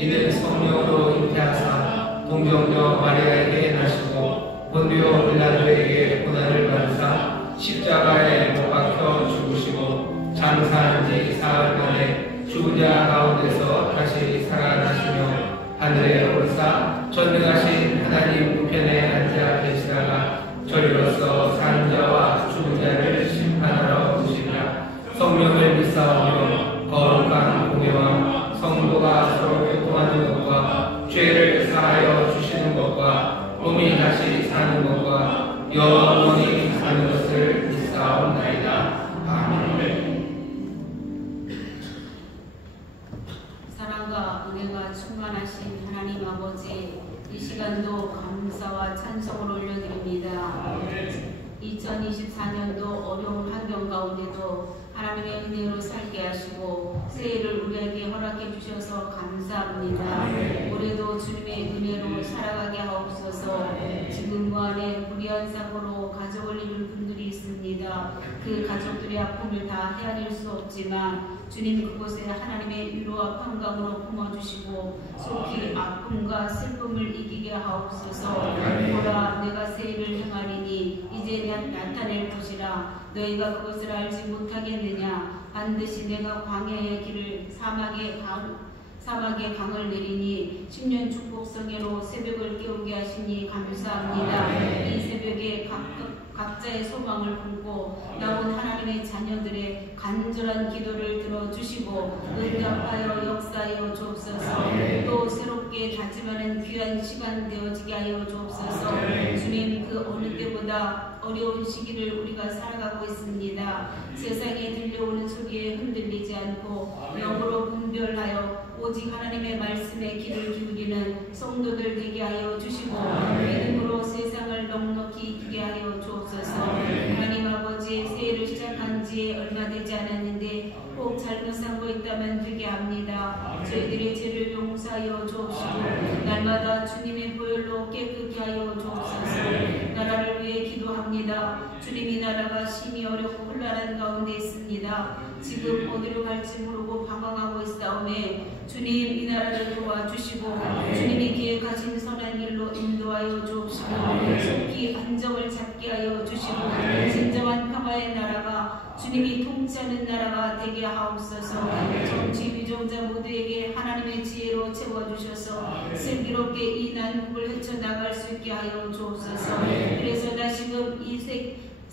이는 성령으로 잉태하사 동정녀 마리아에게 나시고 본디오 빌라도에게 고난을 받으사 십자가에 못 박혀 죽으시고 장사한 지 사흘 만에 죽은 자 가운데서 다시 살아나시며 하늘에 오르사 전능하신 하나님 우편에 앉아 계시다가 저리로서 사는 자와 죽은 자를 심판하러 오시리라. 성령을 믿사오며 거룩한 공예와 성도가 서로 교통하는 것과 죄를 사하여 주시는 것과 몸이 다시 사는 것과 영원히 사는 것을 믿사옵나이다. 아멘. 사랑과 은혜가 충만하신 하나님 아버지, 이 시간도 감사와 찬송을 올려드립니다. 2024년도 어려운 환경 가운데도 하나님의 은혜로 살게 하시고 새해를 우리에게 허락해 주셔서 감사합니다. 올해도 주님의 은혜로 살아가게 하옵소서. 지금 무한에 불의한 사고로 가족을 잃은 분들이 있습니다. 그 가족들의 아픔을 다 헤아릴 수 없지만 주님 그곳에 하나님의 위로와 평강으로 품어주시고 속히 아픔과 슬픔을 이기게 하옵소서. 보라, 내가 새해를 행하리니 이제 나타낼 것이라. 너희가 그것을 알지 못하겠느냐. 반드시 내가 광야의 길을 사막의 강을 내리니 10년 축복성회로 새벽을 깨우게 하시니 감사합니다. 이 새벽에 각자의 소망을 품고 나온 하나님의 자녀들의 간절한 기도를 들어주시고 응답하여 역사하여 주옵소서. 또 새롭게 다짐하는 귀한 시간 되어지게 하여 주옵소서. 주님, 그 어느 때보다 어려운 시기를 우리가 살아가고 있습니다. 세상에 들려오는 소리에 흔들리지 않고 영으로 분별하여 오직 하나님의 말씀에 귀를 기울이는 성도들 되게 하여 주시고 믿음으로 세상을 넉넉히 이기게 하여 주옵소서. 하나님 아버지, 새해를 시작한 지 얼마 되지 않았는데 꼭 잘못 살고 있다면 되게 합니다. 저희들의 죄를 용서하여 주옵시고 날마다 주님의 보혈로 깨끗게 하여 주옵소서. 나라를 위해 기도합니다. 주님, 이 나라가 심히 어렵고 혼란한 가운데 있습니다. 지금 어디로 갈지 모르고 방황하고 있사오매 주님, 이 나라를 도와주시고 주님이 계획하신 선한 길로 인도하여 주옵시고 속히 안정을 잡게 하여 주시고 진정한 평화의 나라가 주님이 통치하는 나라가 되게 하옵소서. 정치 비정자 모두에게 하나님의 지혜로 채워주셔서 슬기롭게 이 난국을 헤쳐나갈 수 있게 하여 주옵소서. 그래서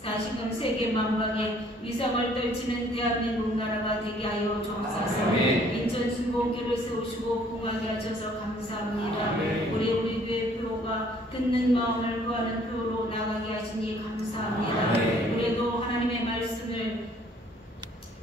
다시금 세계 만방에 위상을 떨치는 대한민국 나라가 되게 하여 주옵소서. 인천 순복교를 세우시고 봉하게 하셔서 감사합니다. 우리 교회 표가 듣는 마음을 구하는 표로 나가게 하시니 감사합니다. 올해도 하나님의 말씀을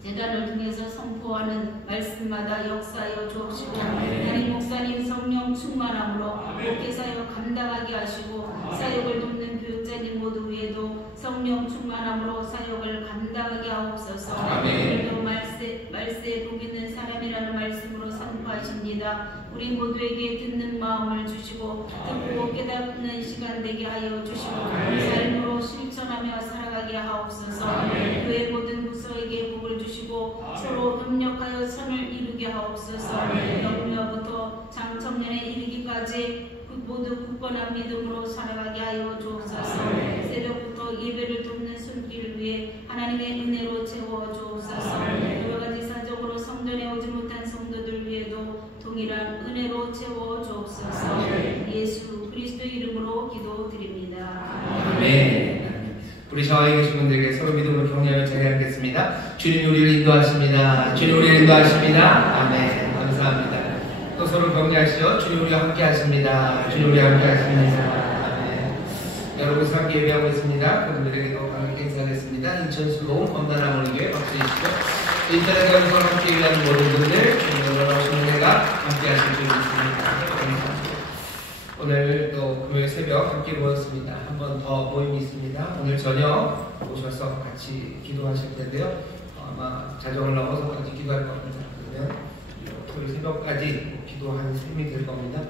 재단을 통해서 선포하는 말씀마다 역사하여 주옵시고 하나님 목사님 성령 충만함으로 목회사역 감당하게 하시고 사역을 돕는 교육자님 모두 위에도 성령 충만함으로 사역을 감당하게 하옵소서. 오늘도 말세에 복 있는 사람이라는 말씀으로 선포하십니다. 우리 모두에게 듣는 마음을 주시고 듣고 깨닫는 시간 되게 하여 주시고 삶으로 실천하며 살아가게 하옵소서. 교회 모든 부서에게 복을 주시고 서로 협력하여 선을 이루게 하옵소서. 영유아부터 장청년에 이르기까지 모두 굳건한 믿음으로 살아가게 하여 주옵소서. 새벽부터 예배를 돕는 손길을 위해 하나님의 은혜로 채워 주옵소서. 여러가지 사정으로 성전에 오지 못한 성도들 위에도 동일한 은혜로 채워 주옵소서. 예수 그리스도 이름으로 기도드립니다. 아멘. 우리 좌우에 계신 분들에게 서로 믿음으로 격려하며 자리하겠습니다. 주님 우리를 인도하십니다. 주님 우리를 인도하십니다. 아멘. 감사합니다. 또 서로 격려하시죠. 주님 우리와 함께 하십니다. 주님 우리와 함께 하십니다. 아멘. 여러분과 함께 예배하고 있습니다. 그분들에게도 감사히 인사하겠습니다. 인천 수로움 건단하모니교회 박수 주시죠. 인터넷 방송 함께 예배하는 모든 분들 주님 오신 은혜가 함께 하실 줄 믿습니다. 오늘 또 금요일 새벽 함께 모였습니다. 한 번 더 모임이 있습니다. 오늘 저녁 오셔서 같이 기도하실 텐데요. 아마 자정을 넘어서 같이 기도할 겁니다. 그러면 토요일 새벽까지 기도하는 셈이 될 겁니다.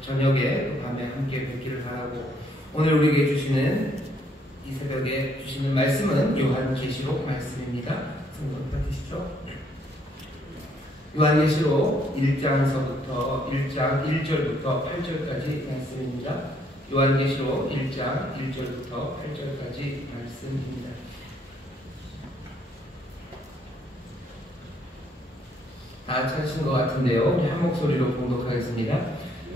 저녁에 밤에 함께 뵙기를 바라고 오늘 우리에게 주시는 이 새벽에 주시는 말씀은 요한계시록 말씀입니다. 성경 받으시죠. 요한계시록 1장서부터 1장 1절부터 8절까지 말씀입니다. 요한계시록 1장 1절부터 8절까지 말씀입니다. 다 찾으신 것 같은데요. 한 목소리로 봉독하겠습니다.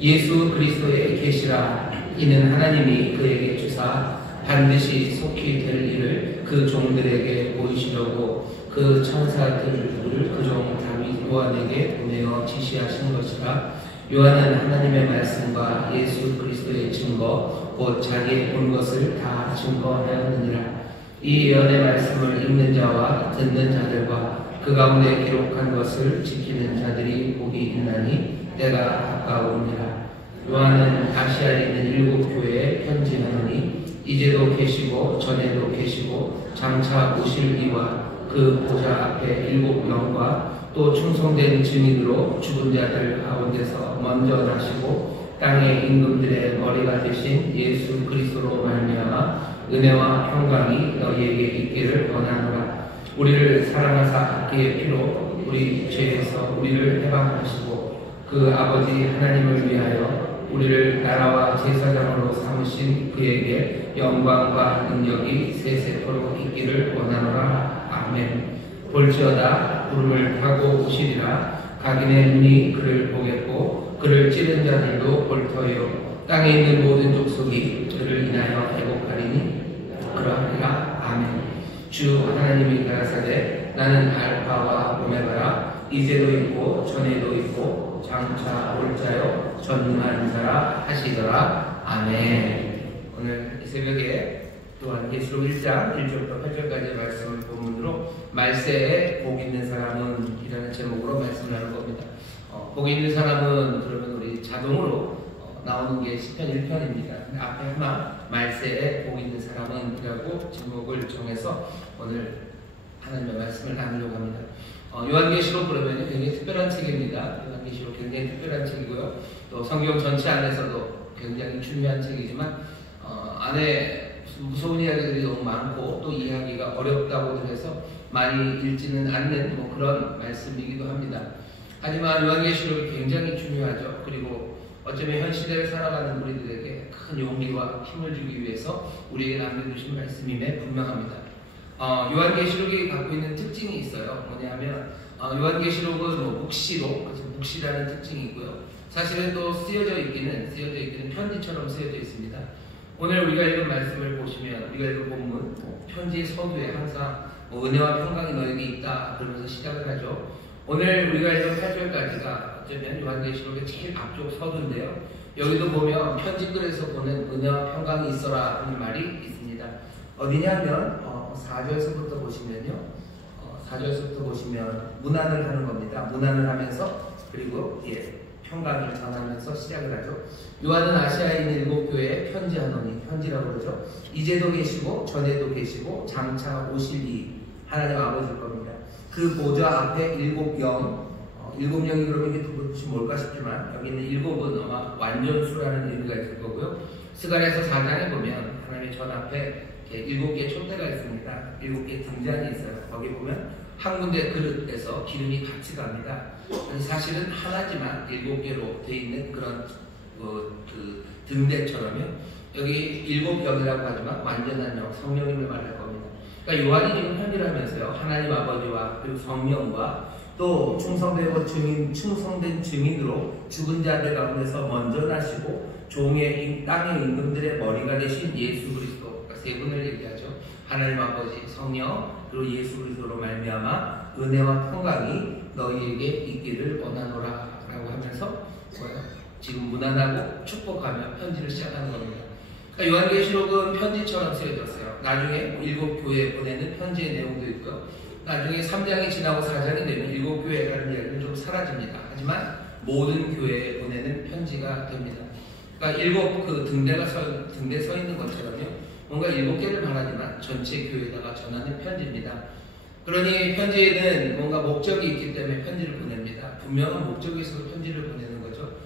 예수 그리스도의 계시라. 이는 하나님이 그에게 주사 반드시 속히 될 일을 그 종들에게 보이시려고 그 천사들을 그 종 다윗 요한에게 보내어 지시하신 것이라. 요한은 하나님의 말씀과 예수 그리스도의 증거 곧 자기의 본 것을 다 증거하였느니라. 이 예언의 말씀을 읽는 자와 듣는 자들과 그 가운데 기록한 것을 지키는 자들이 복이 있나니 때가 가까우니라. 요한은 아시아에 있는 7 교회에 편지하노니 이제도 계시고 전에도 계시고 장차 오실 이와 그 보좌 앞에 7 영과 또 충성된 증인으로 죽은 자들 가운데서 먼저 나시고 땅의 임금들의 머리가 되신 예수 그리스도로 말미암아 은혜와 평강이 너희에게 있기를 원하노라. 우리를 사랑하사 그의 피로 우리 죄에서 우리를 해방하시고 그 아버지 하나님을 위하여 우리를 나라와 제사장으로 삼으신 그에게 영광과 능력이 세세토록 있기를 원하노라. 아멘. 볼지어다 구름을 타고 오시리라. 각인의 눈이 그를 보겠고 그를 찌른 자들도 볼 터이요 땅에 있는 모든 족속이 그를 인하여 애곡하리니 그러하리라. 아멘. 주 하나님이 가라사대 나는 알파와 오메가라. 이제도 있고 전에도 있고 장차 올 자요 전능한 자라 하시더라. 아멘. 오늘 이 새벽에 또한 계시록 1장 1절부터 8절까지의 말씀을 본문으로 말세에 복 있는 사람은 이라는 제목으로 말씀을 나눌 겁니다. 복 있는 사람은 그러면 우리 자동으로 나오는 게 시편 1편입니다. 앞에 하나 말세에 복 있는 사람은 이라고 제목을 정해서 오늘 하나님의 말씀을 나누려고 합니다. 요한계시록 그러면 굉장히 특별한 책입니다. 요한계시록 굉장히 특별한 책이고요. 또 성경 전체 안에서도 굉장히 중요한 책이지만 안에 무서운 이야기들이 너무 많고 또 이해하기가 어렵다고 해서 많이 읽지는 않는 그런 말씀이기도 합니다. 하지만 요한계시록이 굉장히 중요하죠. 그리고 어쩌면 현 시대를 살아가는 우리들에게 큰 용기와 힘을 주기 위해서 우리에게 남겨주신 말씀임에 분명합니다. 요한계시록이 갖고 있는 특징이 있어요. 뭐냐면 요한계시록은 묵시록, 그래서 묵시라는 특징이 있고요. 사실은 또 쓰여져 있기는 편지처럼 쓰여져 있습니다. 오늘 우리가 읽은 말씀을 보시면 우리가 읽은 본문 편지 서두에 항상 은혜와 평강이 너에게 있다 그러면서 시작을 하죠. 오늘 우리가 읽은 8절까지가 어쩌면 요한계시록의 제일 앞쪽 서두인데요. 여기도 보면 편지글에서 보는 은혜와 평강이 있어라 하는 말이 있습니다. 어디냐면 4절서부터 보시면요. 4절서부터 보시면 문안을 하는 겁니다. 문안을 하면서 그리고 평강을 전하면서 시작을 하죠. 요한은 아시아에 있는 7 교회에 편지하노니, 편지라고 그러죠. 이제도 계시고 전에도 계시고 장차 오실 이 하나님 아버지일 겁니다. 그 보좌 앞에 7 영, 7영이 그러면 이게 도대체 뭘까 싶지만 여기는 7은 아마 완전수라는 의미가 있을 거고요. 스가랴서 4장에 보면 하나님의 전 앞에 7개의 촛대가 있습니다. 7개의 등잔이 있어요. 거기 보면 한 군데 그릇에서 기름이 같이 갑니다. 사실은 하나지만 7개로 되어 있는 그런 그 등대처럼요. 여기 7영이라고 하지만 완전한 영, 성령님을 말할 겁니다. 그러니까 요한이 지금 편지를 하면서요. 하나님 아버지와 그리고 성령과 또 충성된 증인으로 죽은 자들 가운데서 먼저 나시고 종의 땅의 임금들의 머리가 되신 예수 그리스도, 그러니까 세 분을 얘기하죠. 하나님 아버지, 성령, 그리고 예수 그리스도로 말미암아 은혜와 평강이 너희에게 있기를 원하노라 라고 하면서 지금 문안하고 축복하며 편지를 시작하는 겁니다. 그러니까 요한계시록은 편지처럼 쓰여졌어요. 나중에 7 교회에 보내는 편지의 내용도 있고요. 나중에 3장이 지나고 4장이 되면 7 교회라는 이야기는 좀 사라집니다. 하지만 모든 교회에 보내는 편지가 됩니다. 그러니까 7 등대 서 있는 것처럼요. 뭔가 7개를 말하지만 전체 교회에다가 전하는 편지입니다. 그러니 편지에는 뭔가 목적이 있기 때문에 편지를 보냅니다. 분명한 목적이 있어서 편지를 보내는 거죠.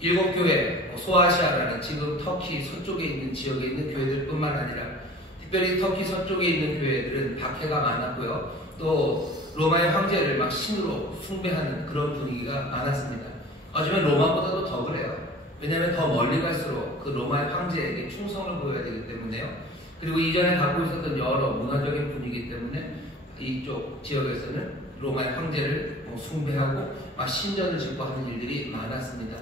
7 교회, 소아시아라는 지금 터키 서쪽에 있는 지역에 있는 교회들 뿐만 아니라 특별히 터키 서쪽에 있는 교회들은 박해가 많았고요. 또 로마의 황제를 막 신으로 숭배하는 그런 분위기가 많았습니다. 어쩌면 로마보다도 더 그래요. 왜냐하면 더 멀리 갈수록 그 로마의 황제에게 충성을 보여야 되기 때문에요. 그리고 이전에 갖고 있었던 여러 문화적인 분위기 때문에 이쪽 지역에서는 로마의 황제를 숭배하고 막 신전을 짓고 하는 일들이 많았습니다.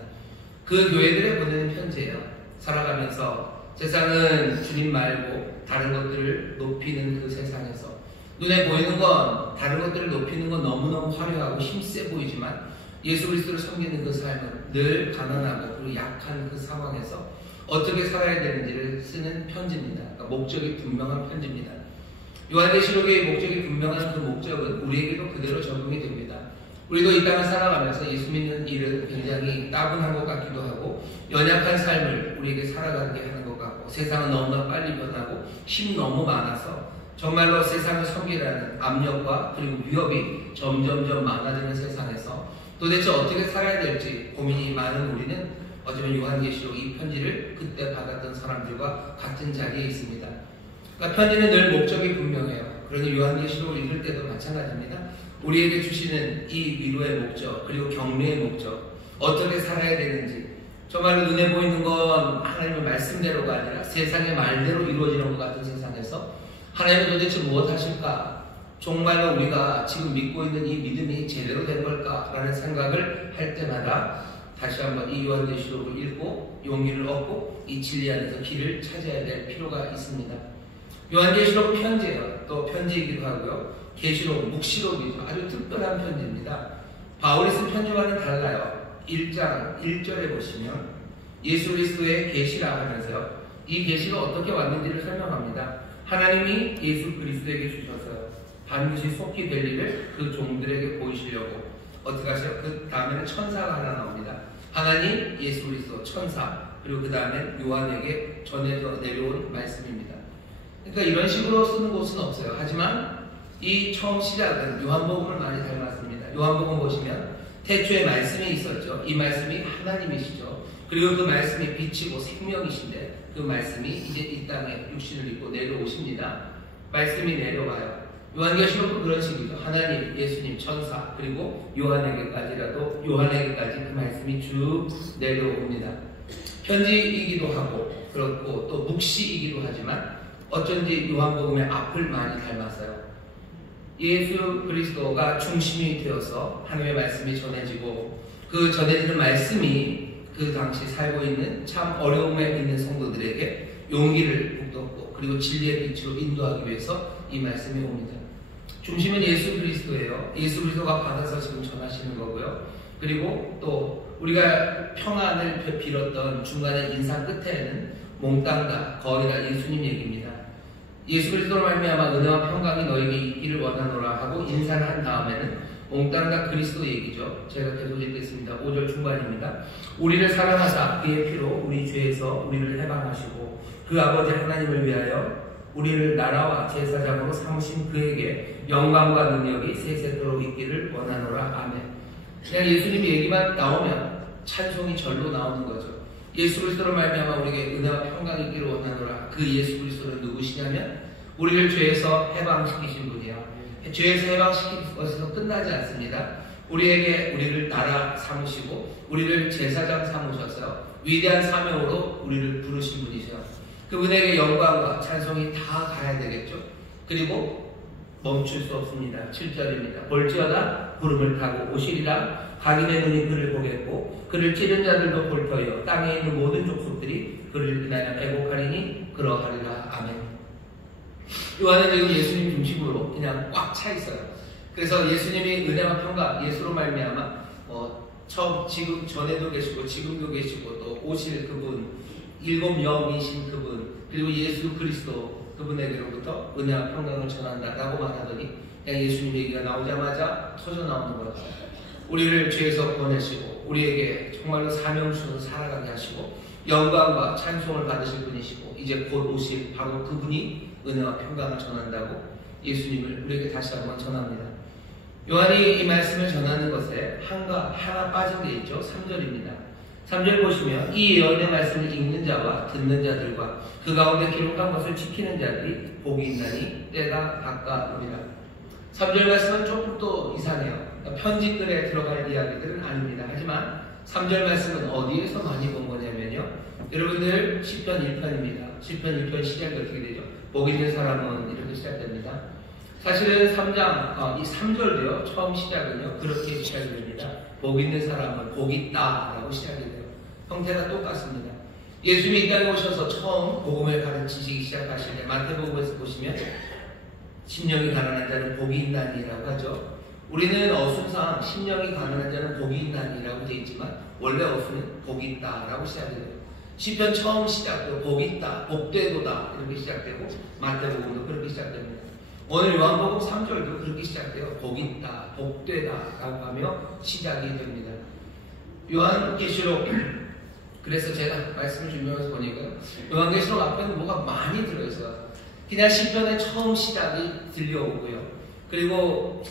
그 교회들에 보내는 편지예요. 살아가면서 세상은 주님 말고 다른 것들을 높이는 그 세상에서 눈에 보이는 건 다른 것들을 높이는 건 너무너무 화려하고 힘세 보이지만 예수 그리스도를 섬기는 그 삶은 늘 가난하고 그리고 약한 그 상황에서 어떻게 살아야 되는지를 쓰는 편지입니다. 그러니까 목적이 분명한 편지입니다. 요한계시록의 목적이 분명한 그 목적은 우리에게도 그대로 적용이 됩니다. 우리도 이 땅을 살아가면서 예수 믿는 일은 굉장히 따분한 것 같기도 하고 연약한 삶을 우리에게 살아가게 하는 것 같고 세상은 너무나 빨리 변하고 힘이 너무 많아서 정말로 세상을 섬기라는 압력과 그리고 위협이 점점점 많아지는 세상에서 도대체 어떻게 살아야 될지 고민이 많은 우리는 어쩌면 요한계시록 이 편지를 그때 받았던 사람들과 같은 자리에 있습니다. 그러니까 편지는 늘 목적이 분명해요. 그러니 요한계시록을 읽을 때도 마찬가지입니다. 우리에게 주시는 이 위로의 목적 그리고 격려의 목적 어떻게 살아야 되는지 정말로 눈에 보이는 건 하나님의 말씀대로가 아니라 세상의 말대로 이루어지는 것 같은 세상에서 하나님은 도대체 무엇 하실까? 정말로 우리가 지금 믿고 있는 이 믿음이 제대로 된 걸까? 라는 생각을 할 때마다 다시 한번 이 요한계시록을 읽고 용기를 얻고 이 진리 안에서 길을 찾아야 될 필요가 있습니다. 요한계시록 편지예요. 또 편지이기도 하고요. 계시록, 묵시록이죠. 아주 특별한 편지입니다. 바울이 쓴 편지와는 달라요. 1장 1절에 보시면 예수 그리스도의 계시라 하면서요. 이 계시가 어떻게 왔는지를 설명합니다. 하나님이 예수 그리스도에게 주셔서요. 반드시 속히 될 일을 그 종들에게 보이시려고 어떻게 하세요? 그 다음에는 천사가 하나 나옵니다. 하나님, 예수 그리스도, 천사 그리고 그 다음에 요한에게 전해서 내려온 말씀입니다. 그러니까 이런 식으로 쓰는 곳은 없어요. 하지만 이 처음 시작은 요한복음을 많이 닮았습니다. 요한복음 보시면 태초에 말씀이 있었죠. 이 말씀이 하나님이시죠. 그리고 그 말씀이 빛이고 생명이신데 그 말씀이 이제 이 땅에 육신을 입고 내려오십니다. 말씀이 내려와요. 요한계시록도 그런 식이죠. 하나님, 예수님, 천사 그리고 요한에게까지 그 말씀이 쭉 내려옵니다. 편지이기도 하고 그렇고 또 묵시이기도 하지만 어쩐지 요한복음의 앞을 많이 닮았어요. 예수 그리스도가 중심이 되어서 하나님의 말씀이 전해지고 그 전해지는 말씀이 그 당시 살고 있는 참 어려움에 있는 성도들에게 용기를 북돋고 그리고 진리의 빛으로 인도하기 위해서 이 말씀이 옵니다. 중심은 예수 그리스도예요. 예수 그리스도가 받아서 지금 전하시는 거고요. 그리고 또 우리가 평안을 빌었던 중간에 인상 끝에는 몽땅다 거리다 예수님 얘기입니다. 예수 그리스도로 말미암아 은혜와 평강이 너에게 있기를 원하노라 하고 인사를 한 다음에는 몽땅다 그리스도 얘기죠. 제가 계속 읽겠습니다. 5절 중반입니다. 우리를 사랑하사 그의 피로 우리 죄에서 우리를 해방하시고 그 아버지 하나님을 위하여 우리를 나라와 제사장으로 삼으신 그에게 영광과 능력이 세세토록 있기를 원하노라. 아멘. 그냥 예수님 얘기만 나오면 찬송이 절로 나오는 거죠. 예수 그리스도로 말미암아 우리에게 은혜와 평강이 있기를 원하노라. 그 예수 그리스도는 누구시냐면 우리를 죄에서 해방시키신 분이요. 죄에서 해방시킨 것에서 끝나지 않습니다. 우리를 나라 삼으시고 우리를 제사장 삼으셔서 위대한 사명으로 우리를 부르신 분이세요. 그분에게 영광과 찬송이 다 가야 되겠죠. 그리고 멈출 수 없습니다. 7절입니다. 볼지어다 구름을 타고 오시리라. 각인의 눈이 그를 보겠고 그를 찌른 자들도 볼 터여 땅에 있는 모든 족속들이 그를 인하여 애곡하리니 그러하리라. 아멘. 요한은 지금 예수님 중심으로 그냥 꽉 차 있어요. 그래서 예수님이 은혜와 평강, 예수로 말미암아 지금 전에도 계시고 지금도 계시고 또 오실 그분, 일곱 영이신 그분, 그리고 예수 그리스도 그분에게로부터 은혜와 평강을 전한다라고 말하더니 그냥 예수님 얘기가 나오자마자 터져 나오는 거죠. 우리를 죄에서 구원하시고 우리에게 정말로 사명 주셔서 살아가게 하시고 영광과 찬송을 받으실 분이시고 이제 곧 오실 바로 그분이 은혜와 평강을 전한다고 예수님을 우리에게 다시 한번 전합니다. 요한이 이 말씀을 전하는 것에 하나 빠진 게 있죠. 3절입니다. 3절 보시면 이 예언의 말씀을 읽는 자와 듣는 자들과 그 가운데 기록한 것을 지키는 자들이 복이 있나니 때가 가까우리라. 3절 말씀은 조금 또 이상해요. 편지글에 들어갈 이야기들은 아닙니다. 하지만 3절 말씀은 어디에서 많이 본 거냐면요. 여러분들 시편 1편입니다. 시편 1편 시작이 어떻게 되죠? 복 있는 사람은 이렇게 시작됩니다. 사실은 3장, 이 3절도요, 처음 시작은요, 그렇게 시작이 됩니다. 복 있는 사람은 복 있다 라고 시작이 돼요. 형태가 똑같습니다. 예수님이 이 땅에 오셔서 처음 복음을 가르치시기 시작하실 때 마태복음에서 보시면 심령이 가난한 자는 복이 있나니라고 하죠. 우리는 어순상 심령이 가난한 자는 복이 있나니라고 되어 있지만 원래 어순은 복이 있다라고 시작돼요. 시편 처음 시작도 복이 있다, 복되도다 이렇게 시작되고 마태복음도 그렇게 시작됩니다. 오늘 요한복음 3절도 그렇게 시작돼요. 복이 있다, 복되다라고 하며 시작이 됩니다. 요한계시록 그래서 제가 말씀을 준비하면서 보니까 요한계시록 앞에는 뭐가 많이 들어있어요. 그냥 시편의 처음 시작이 들려오고요. 그리고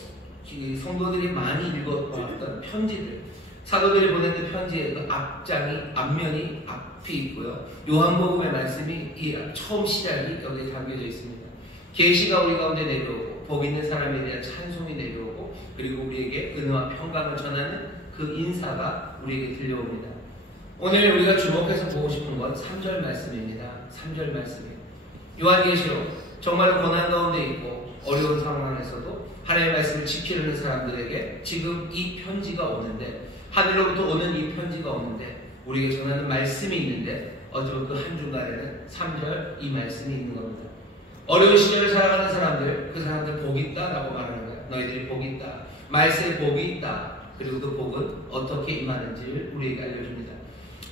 성도들이 많이 읽어보았던 편지들, 사도들이 보냈던 편지의 그 앞면이 앞이 있고요. 요한복음의 말씀이 이 처음 시작이 여기에 담겨져 있습니다. 계시가 우리 가운데 내려오고 복 있는 사람에 대한 찬송이 내려오고 그리고 우리에게 은혜와 평강을 전하는 그 인사가 우리에게 들려옵니다. 오늘 우리가 주목해서 보고 싶은 건 3절 말씀입니다. 3절 말씀이에요. 요한계시록 정말 고난 가운데 있고 어려운 상황에서도 하나님의 말씀을 지키려는 사람들에게 지금 이 편지가 오는데, 하늘로부터 오는 이 편지가 오는데 우리에게 전하는 말씀이 있는데 어쩌면 그 한중간에는 3절 이 말씀이 있는 겁니다. 어려운 시절을 살아가는 사람들, 그 사람들 복이 있다 라고 말하는 거예요. 너희들이 복이 있다, 말세에 복이 있다. 그리고 그 복은 어떻게 임하는지를 우리에게 알려줍니다.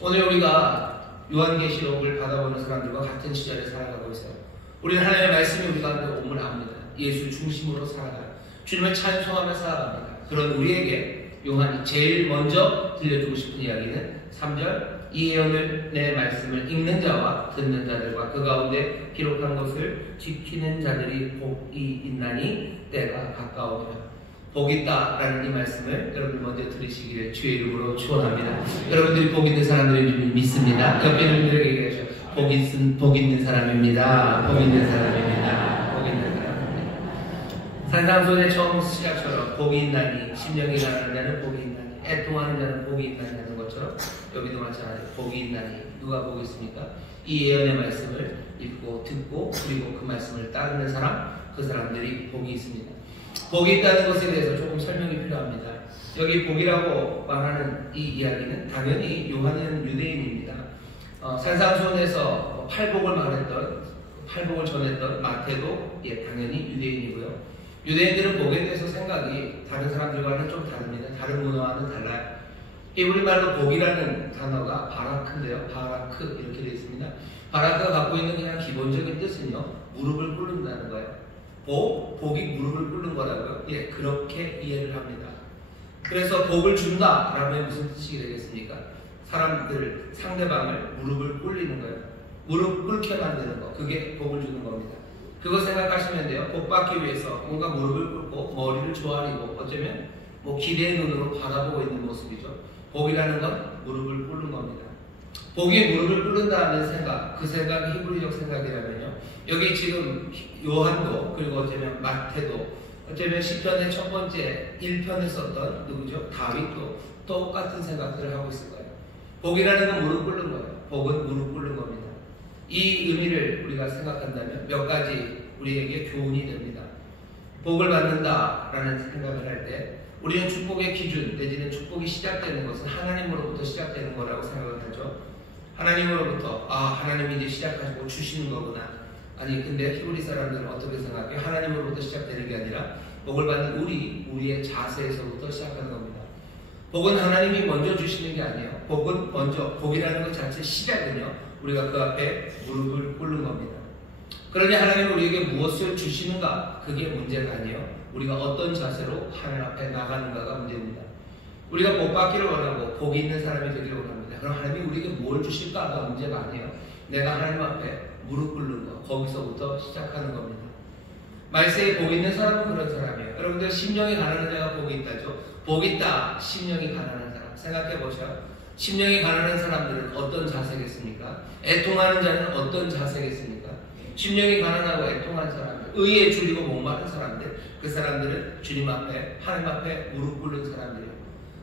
오늘 우리가 요한계시록을 받아보는 사람들과 같은 시절에 살아가고 있어요. 우리는 하나님의 말씀이 우리 가운데 옴을 압니다. 예수 중심으로 살아가요. 주님을 찬송하며 살아갑니다. 그런 우리에게 요한이 제일 먼저 들려주고 싶은 이야기는 3절, 이 예언을 내 말씀을 읽는 자와 듣는 자들과 그 가운데 기록한 것을 지키는 자들이 복이 있나니 때가 가까우니라. 복 있다라는 이 말씀을 여러분 먼저 들으시기를 주의 이름으로 축원합니다. 여러분들이 복 있는 사람들인 줄 믿습니다. 옆에 있는 분들에게 얘기하죠. 복 있는 사람입니다. 복 있는 사람입니다. 복 있는 사람입니다. 산상수훈의 처음 시작처럼 복이 있나니, 심령이 가난한 자는 복이 있나니, 애통하는 자는 복이 있나니 하는 것처럼 여기도 마찬가지로 복이 있나니, 누가 복이 있습니까? 이 예언의 말씀을 읽고 듣고 그리고 그 말씀을 따르는 사람, 그 사람들이 복이 있습니다. 복이 있다는 것에 대해서 조금 설명이 필요합니다. 여기 복이라고 말하는 이 이야기는 당연히 요한은 유대인입니다. 산상수훈에서 팔복을 전했던 마태도 당연히 유대인이고요. 유대인들은 복에 대해서 생각이 다른 사람들과는 좀 다릅니다. 다른 문화와는 달라요. 우리말로 복이라는 단어가 바라크인데요. 바라크 이렇게 되어 있습니다. 바라크가 갖고 있는 그냥 기본적인 뜻은요, 무릎을 꿇는다는 거예요. 복이 무릎을 꿇는 거라고요? 예, 그렇게 이해를 합니다. 그래서 복을 준다 라면 무슨 뜻이 되겠습니까? 사람들, 상대방을 무릎을 꿇리는 거예요. 무릎 꿇게 만드는 거, 그게 복을 주는 겁니다. 그거 생각하시면 돼요. 복 받기 위해서 뭔가 무릎을 꿇고 머리를 조아리고 어쩌면 기대의 눈으로 바라보고 있는 모습이죠. 복이라는 건 무릎을 꿇는 겁니다. 복이 무릎을 꿇는다는 생각, 그 생각이 히브리적 생각이라면요, 여기 지금 요한도 그리고 어쩌면 마태도 어쩌면 시편의 첫 번째 1편을 썼던 누구죠? 다윗도 똑같은 생각들을 하고 있을 거예요. 복이라는 건 무릎 꿇는 거예요. 복은 무릎 꿇는 겁니다. 이 의미를 우리가 생각한다면 몇 가지 우리에게 교훈이 됩니다. 복을 받는다라는 생각을 할 때 우리는 축복의 기준 내지는 축복이 시작되는 것은 하나님으로부터 시작되는 거라고 생각을 하죠. 하나님으로부터 하나님이 이제 시작하시고 주시는 거구나. 아니 근데 히브리 사람들은 어떻게 생각해요? 하나님으로부터 시작되는 게 아니라 복을 받는 우리의 자세에서부터 시작하는 겁니다. 복은 하나님이 먼저 주시는 게 아니에요. 복은 먼저, 복이라는 것 자체 시작은요, 우리가 그 앞에 무릎을 꿇는 겁니다. 그러니 하나님은 우리에게 무엇을 주시는가? 그게 문제가 아니에요. 우리가 어떤 자세로 하나님 앞에 나가는가가 문제입니다. 우리가 복 받기를 원하고 복이 있는 사람이 되기를 원합니다. 그럼 하나님이 우리에게 뭘 주실까가 문제가 아니에요. 내가 하나님 앞에 무릎 꿇는 거, 거기서부터 시작하는 겁니다. 말세에 복 있는 사람은 그런 사람이에요. 여러분들 심령이 가난한 자가 복이 있다죠. 복 있다, 심령이 가난한 사람. 생각해 보셔요. 심령이 가난한 사람들은 어떤 자세겠습니까? 애통하는 자는 어떤 자세겠습니까? 심령이 가난하고 애통한 사람들, 의에 줄이고 목마른 사람들, 그 사람들은 주님 앞에, 하나님 앞에 무릎 꿇는 사람들이에요.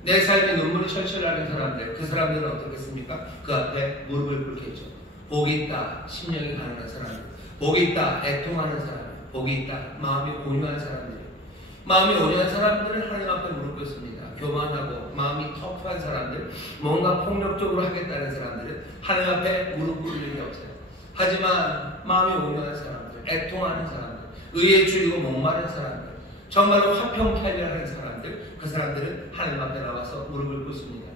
내 삶에 눈물이 철철 나는 사람들, 그 사람들은 어떻겠습니까? 그 앞에 무릎을 꿇겠죠. 복이 있다, 심령이 가난한 사람들, 복이 있다, 애통하는 사람들, 복이 있다, 마음이 온유한 사람들이에요. 마음이 온유한 사람들은 하나님 앞에 무릎 꿇습니다. 교만하고 마음이 터프한 사람들, 뭔가 폭력적으로 하겠다는 사람들은 하나님 앞에 무릎 꿇을 일이 없어요. 하지만 마음이 온유한 사람들, 애통하는 사람들, 의에 줄이고 목마른 사람들, 정말로 화평탈멸하는 사람들, 그 사람들은 하나님 앞에 나와서 무릎을 꿇습니다.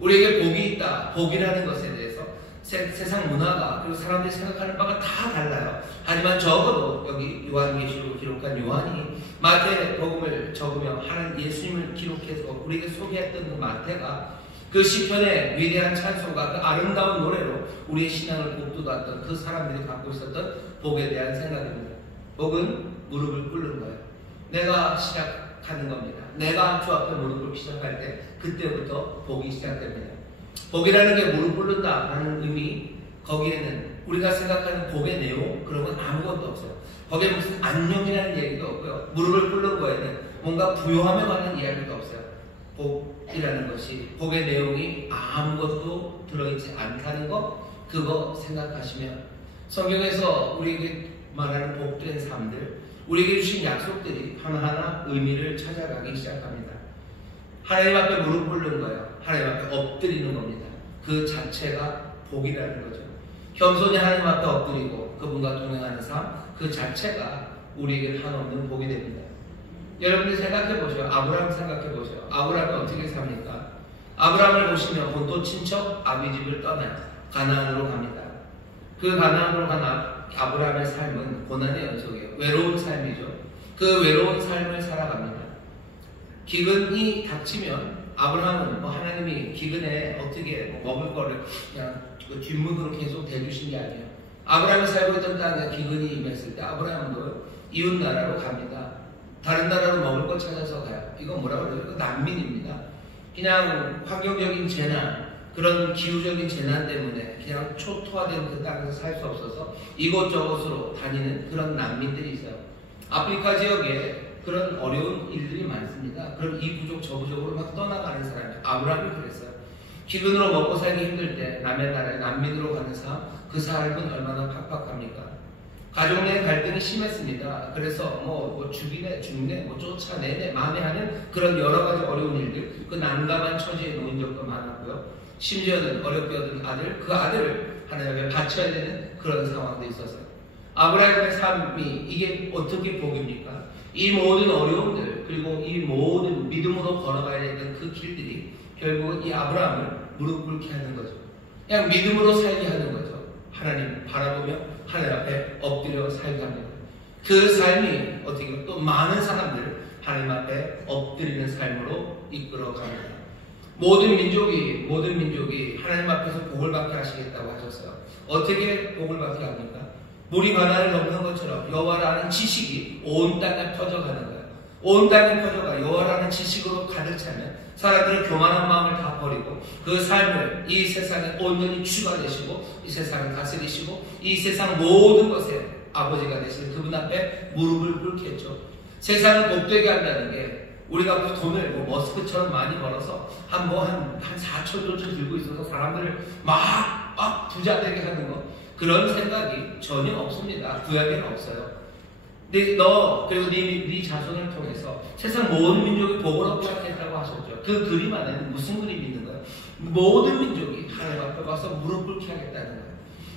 우리에게 복이 있다, 복이라는 것에 대해서 세상 문화가 그리고 사람들이 생각하는 바가 다 달라요. 하지만 적어도 여기 요한계시록을 기록한 요한이 마태복음을 적으며 하나님 예수님을 기록해서 우리에게 소개했던 그 마태가 그 시편의 위대한 찬송과 그 아름다운 노래로 우리의 신앙을 복돋았던 그 사람들이 갖고 있었던 복에 대한 생각입니다. 복은 무릎을 꿇는 거예요. 내가 시작하는 겁니다. 내가 주 앞에 무릎 꿇기 시작할 때 그때부터 복이 시작됩니다. 복이라는 게 무릎 꿇는다라는 의미, 거기에는 우리가 생각하는 복의 내용 그런 건 아무것도 없어요. 거기에 무슨 안녕이라는 얘기도 없고요. 무릎을 꿇는 거에는 뭔가 부요함에 관한 이야기도 없어요. 복이라는 것이, 복의 내용이 아무것도 들어있지 않다는 거, 그거 생각하시면 성경에서 우리에게 말하는 복된 삶들, 우리에게 주신 약속들이 하나하나 의미를 찾아가기 시작합니다. 하나님 앞에 무릎 꿇는 거예요. 하나님 앞에 엎드리는 겁니다. 그 자체가 복이라는 거죠. 겸손히 하나님 앞에 엎드리고 그분과 동행하는 삶, 그 자체가 우리에게 한없는 복이 됩니다. 여러분들 생각해 보세요. 아브라함 생각해 보세요. 아브라함이 어떻게 삽니까? 아브라함을 보시면 본토 친척 아비집을 떠나 가나안으로 갑니다. 그 가나안으로 간 아브라함의 삶은 고난의 연속이에요. 외로운 삶이죠. 그 외로운 삶을 살아갑니다. 기근이 닥치면 아브라함은 하나님이 기근에 어떻게 먹을 거를 그냥 뒷문으로 계속 대주신 게 아니에요. 아브라함이 살고 있던 땅에 기근이 임했을 때 아브라함도 이웃 나라로 갑니다. 다른 나라로 먹을 거 찾아서 가요. 이건 뭐라고 그래요? 이거 난민입니다. 그냥 환경적인 재난, 그런 기후적인 재난 때문에 그냥 초토화된 그 땅에서 살 수 없어서 이곳저곳으로 다니는 그런 난민들이 있어요. 아프리카 지역에 그런 어려운 일들이 많습니다. 그럼 이 부족 저 부족으로 막 떠나가는 사람이 아브라함이 그랬어요. 기근으로 먹고 살기 힘들 때 남의 나라에 난민으로 가는 삶, 그 삶은 얼마나 팍팍합니까? 가족 내 갈등이 심했습니다. 그래서 뭐 죽이네, 죽네, 쫓아내네, 만회하는 그런 여러 가지 어려운 일들, 그 난감한 처지에 놓인 적도 많았고요. 심지어는 어렵게 얻은 아들, 그 아들을 하나님께 바쳐야 되는 그런 상황도 있었어요. 아브라함의 삶이 이게 어떻게 복입니까? 이 모든 어려움들, 그리고 이 모든 믿음으로 걸어가야 되는 그 길들이 결국은 이 아브라함을 무릎 꿇게 하는 거죠. 그냥 믿음으로 살게 하는 거죠. 하나님 바라보며 하나님 앞에 엎드려 살게 합니다. 그 삶이 어떻게 또 많은 사람들을 하나님 앞에 엎드리는 삶으로 이끌어 갑니다. 모든 민족이 하나님 앞에서 복을 받게 하시겠다고 하셨어요. 어떻게 복을 받게 합니까? 물이 바다를 넘는 것처럼 여호와라는 지식이 온 땅에 퍼져가는 거예요. 온 땅에 퍼져가 여호와라는 지식으로 가득 차면 사람들은 교만한 마음을 다 버리고 그 삶을 이 세상에 온전히 주가 되시고 이 세상을 다스리시고 이 세상 모든 것에 아버지가 되시는 그분 앞에 무릎을 꿇겠죠. 세상을 복되게 한다는 게 우리가 돈을 머스크처럼 많이 벌어서 한 4천 돈쯤 들고 있어서 사람들을 막 부자 되게 하는 거, 그런 생각이 전혀 없습니다. 구약에는 없어요. 근데 너 그리고 네 자손을 통해서 세상 모든 민족이 복을 얻게 하겠다고 하셨죠. 그 그림 안에는 무슨 그림이 있는 거예요? 모든 민족이 하나님 앞에 가서 무릎 꿇게 하겠다는 거예요.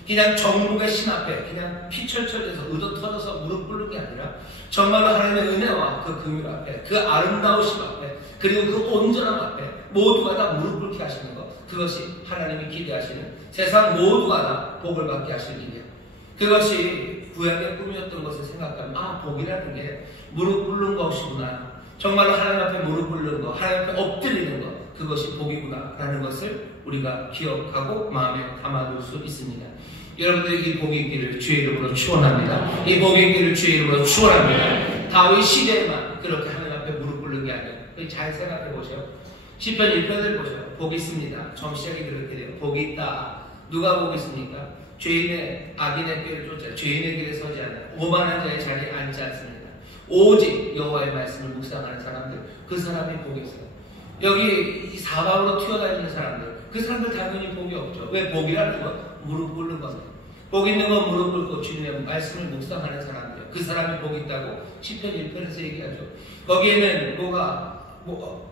그냥 정복의 신 앞에 그냥 피철철해서 의도 터져서 무릎 꿇는 게 아니라 정말로 하나님의 은혜와 그 긍휼 앞에, 그 아름다우심 앞에, 그리고 그 온전함 앞에 모두가 다 무릎 꿇게 하시는 것, 그것이 하나님이 기대하시는 세상 모두가 다 복을 받게 하실 일이에요. 그것이 구약의 꿈이었던 것을 생각하면 복이라는 게 무릎 꿇는 것이구나, 정말로 하나님 앞에 무릎 꿇는 것, 하나님 앞에 엎드리는 것, 그것이 복이구나 라는 것을 우리가 기억하고 마음에 담아둘 수 있습니다. 여러분들이 이 복의 길을 주의 이름으로 축원합니다. 이 복의 길을 주의 이름으로 축원합니다. 다윗 시대에만 그렇게 하나님 앞에 무릎 꿇는 게 아니에요. 잘 생각해 보세요. 시편 1편을 보세요. 복이 있습니다. 처음 시작이 그렇게 돼요. 복이 있다. 누가 복 있습니까? 죄인의 악인의 꾀를 쫓아 죄인의 길에 서지 않아요. 오만한 자의 자리에 앉지 않습니다. 오직 여호와의 말씀을 묵상하는 사람들, 그 사람이 복이 있어요. 여기 이 사방으로 튀어다니는 사람들, 그 사람들 당연히 복이 없죠. 왜? 복이라는 건 무릎 꿇는 겁니다. 복 있는 건 무릎 꿇고 주님의 말씀을 묵상하는 사람들, 그 사람이 복 있다고 시편 1편에서 얘기하죠. 거기에는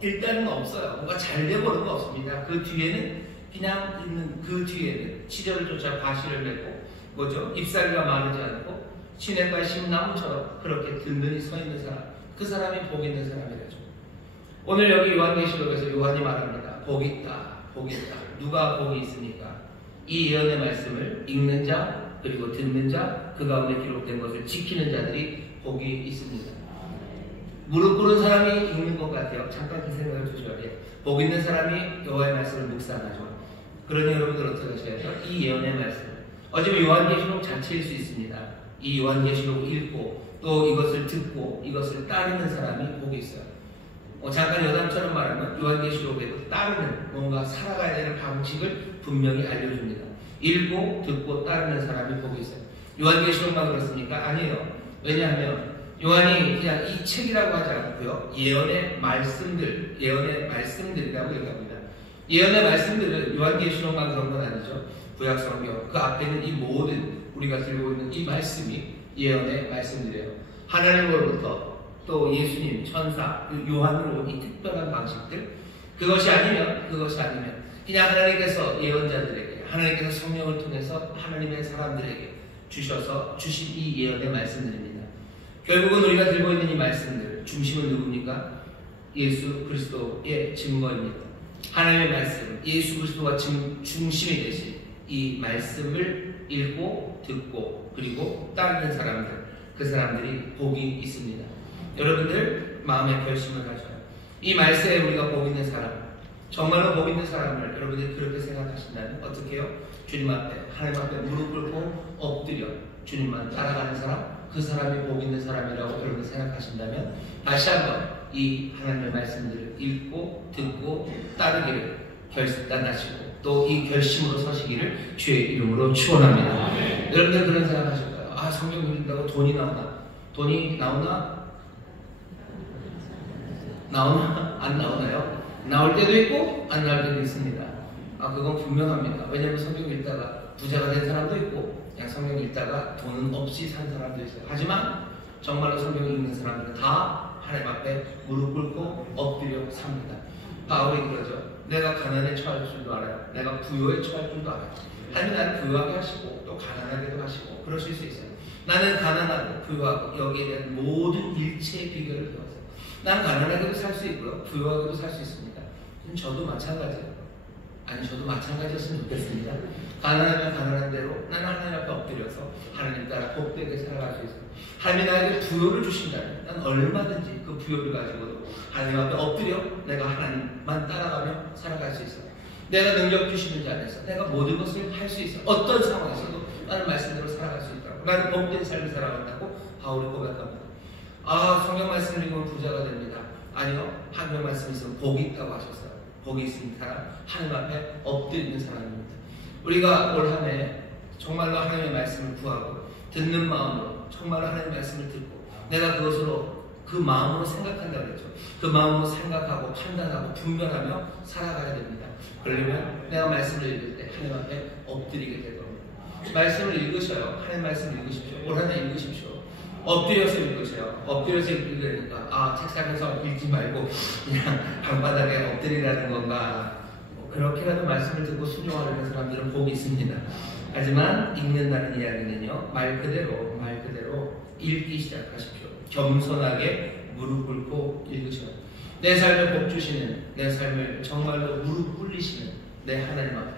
일단은 없어요. 뭔가 잘 되고는 거 없습니다. 그 뒤에는 그냥 있는 그 뒤에는 시절을 쫓아 과실을 맺고 잎사귀가 마르지 않고 시냇가의 심나무처럼 그렇게 든든히 서 있는 사람, 그 사람이 복 있는 사람이라죠. 오늘 여기 요한계시록에서 요한이 말합니다. 복 있다, 복 있다. 누가 복이 있습니까? 이 예언의 말씀을 읽는 자, 그리고 듣는 자, 그 가운데 기록된 것을 지키는 자들이 복이 있습니다. 무릎 꿇은 사람이 읽는 것 같아요. 잠깐 그 생각을 주셔야 돼요. 복 있는 사람이 여호와의 말씀을 묵상하죠. 그러니 여러분들 어떻게 하셔야죠? 이 예언의 말씀, 어쩌면 요한계시록 자체일 수 있습니다. 이 요한계시록을 읽고 또 이것을 듣고 이것을 따르는 사람이 복이 있어요. 잠깐 여담처럼 말하면 요한계시록에도 따르는 뭔가 살아가야 되는 방식을 분명히 알려줍니다. 읽고 듣고 따르는 사람이 복이 있어요. 요한계시록만 그렇습니까? 아니에요. 왜냐하면 요한이 그냥 이 책이라고 하지 않고요, 예언의 말씀들이라고 얘기합니다. 예언의 말씀들은 요한계시록만 그런 건 아니죠. 구약성경 그 앞에 있는 이 모든 우리가 들고 있는 이 말씀이 예언의 말씀들이에요. 하나님으로부터 또 예수님, 천사, 요한으로 온 이 특별한 방식들, 그것이 아니면 그냥 하나님께서 예언자들에게, 하나님께서 성령을 통해서 하나님의 사람들에게 주신 이 예언의 말씀들입니다. 결국은 우리가 들고 있는 이 말씀들 중심은 누굽니까? 예수 그리스도의 증거입니다. 하나님의 말씀, 예수 그리스도가 중심이 되신 이 말씀을 읽고 듣고 그리고 따르는 사람들, 그 사람들이 복이 있습니다. 여러분들 마음의 결심을 하셔요. 이 말씀에 우리가 복 있는 사람, 정말로 복 있는 사람을 여러분들이 그렇게 생각하신다면 어떻게 해요? 주님 앞에, 하나님 앞에 무릎 꿇고 엎드려 주님만 따라가는 사람, 그 사람이 복 있는 사람이라고 여러분 생각하신다면 다시 한번 이 하나님의 말씀들을 읽고 듣고 따르기를 결단하시고 또 이 결심으로 서시기를 주의 이름으로 축원합니다. 여러분들 그런 생각 하실까요? 아, 성경 읽는다고 돈이 나오나? 돈이 나오나? 안 나오나요? 나올 때도 있고 안 나올 때도 있습니다. 그건 분명합니다. 왜냐하면 성경 읽다가 부자가 된 사람도 있고 그냥 성경 읽다가 돈은 없이 산 사람도 있어요. 하지만 정말로 성경 읽는 사람들은 다 하나님 앞에 무릎 꿇고 엎드려 삽니다. 바울이 그러죠. 내가 가난에 처할 줄도 알아요. 내가 부요에 처할 줄도 알아요. 하나님 나를 부유하게 하시고 또 가난하게도 하시고 그러실 수 있어요. 나는 가난하고 부유하고 여기에 대한 모든 일체의 비결을 배웠어요. 난 가난하게도 살 수 있고요, 부유하게도 살 수 있습니다. 저도 마찬가지예요. 저도 마찬가지였으면 좋겠습니다. 가난하면 가난한 대로 나는 하나님 앞에 엎드려서 하나님 따라 복되게 살아갈 수 있어요. 하나님이 나에게 부요를 주신다면 난 얼마든지 그 부요를 가지고도 하나님 앞에 엎드려 내가 하나님만 따라가며 살아갈 수 있어요. 내가 능력 주시는 자리에서 내가 모든 것을 할 수 있어요. 어떤 상황에서도 나는 말씀대로 살아갈 수 있다고, 나는 복된 삶을 살아간다고 바울이 고백합니다. 성경 말씀을 읽으면 부자가 됩니다. 아니요, 하나님의 말씀이 있으면 복이 있다고 하셨어요. 복이 있는 사람, 하나님 앞에 엎드리는 사람입니다. 우리가 올 한 해 정말로 하나님의 말씀을 구하고 듣는 마음으로 정말로 하나님의 말씀을 듣고 내가 그것으로 그 마음으로 생각한다고 했죠. 그 마음으로 생각하고 판단하고 분별하며 살아가야 됩니다. 그러려면 내가 말씀을 읽을 때 하나님 앞에 엎드리게 될 겁니다. 말씀을 읽으셔요. 하나님 말씀을 읽으십시오. 올 한 해 읽으십시오. 엎드려서 읽으세요. 엎드려서 읽으니까 책상에서 읽지 말고 그냥 방바닥에 엎드리라는 건가, 그렇게라도 말씀을 듣고 순종하는 사람들은 복이 있습니다. 하지만 읽는다는 이야기는요, 말 그대로 읽기 시작하십시오. 겸손하게 무릎 꿇고 읽으셔요. 내 삶을 복 주시는, 내 삶을 정말로 무릎 꿇리시는 내 하나님 앞에,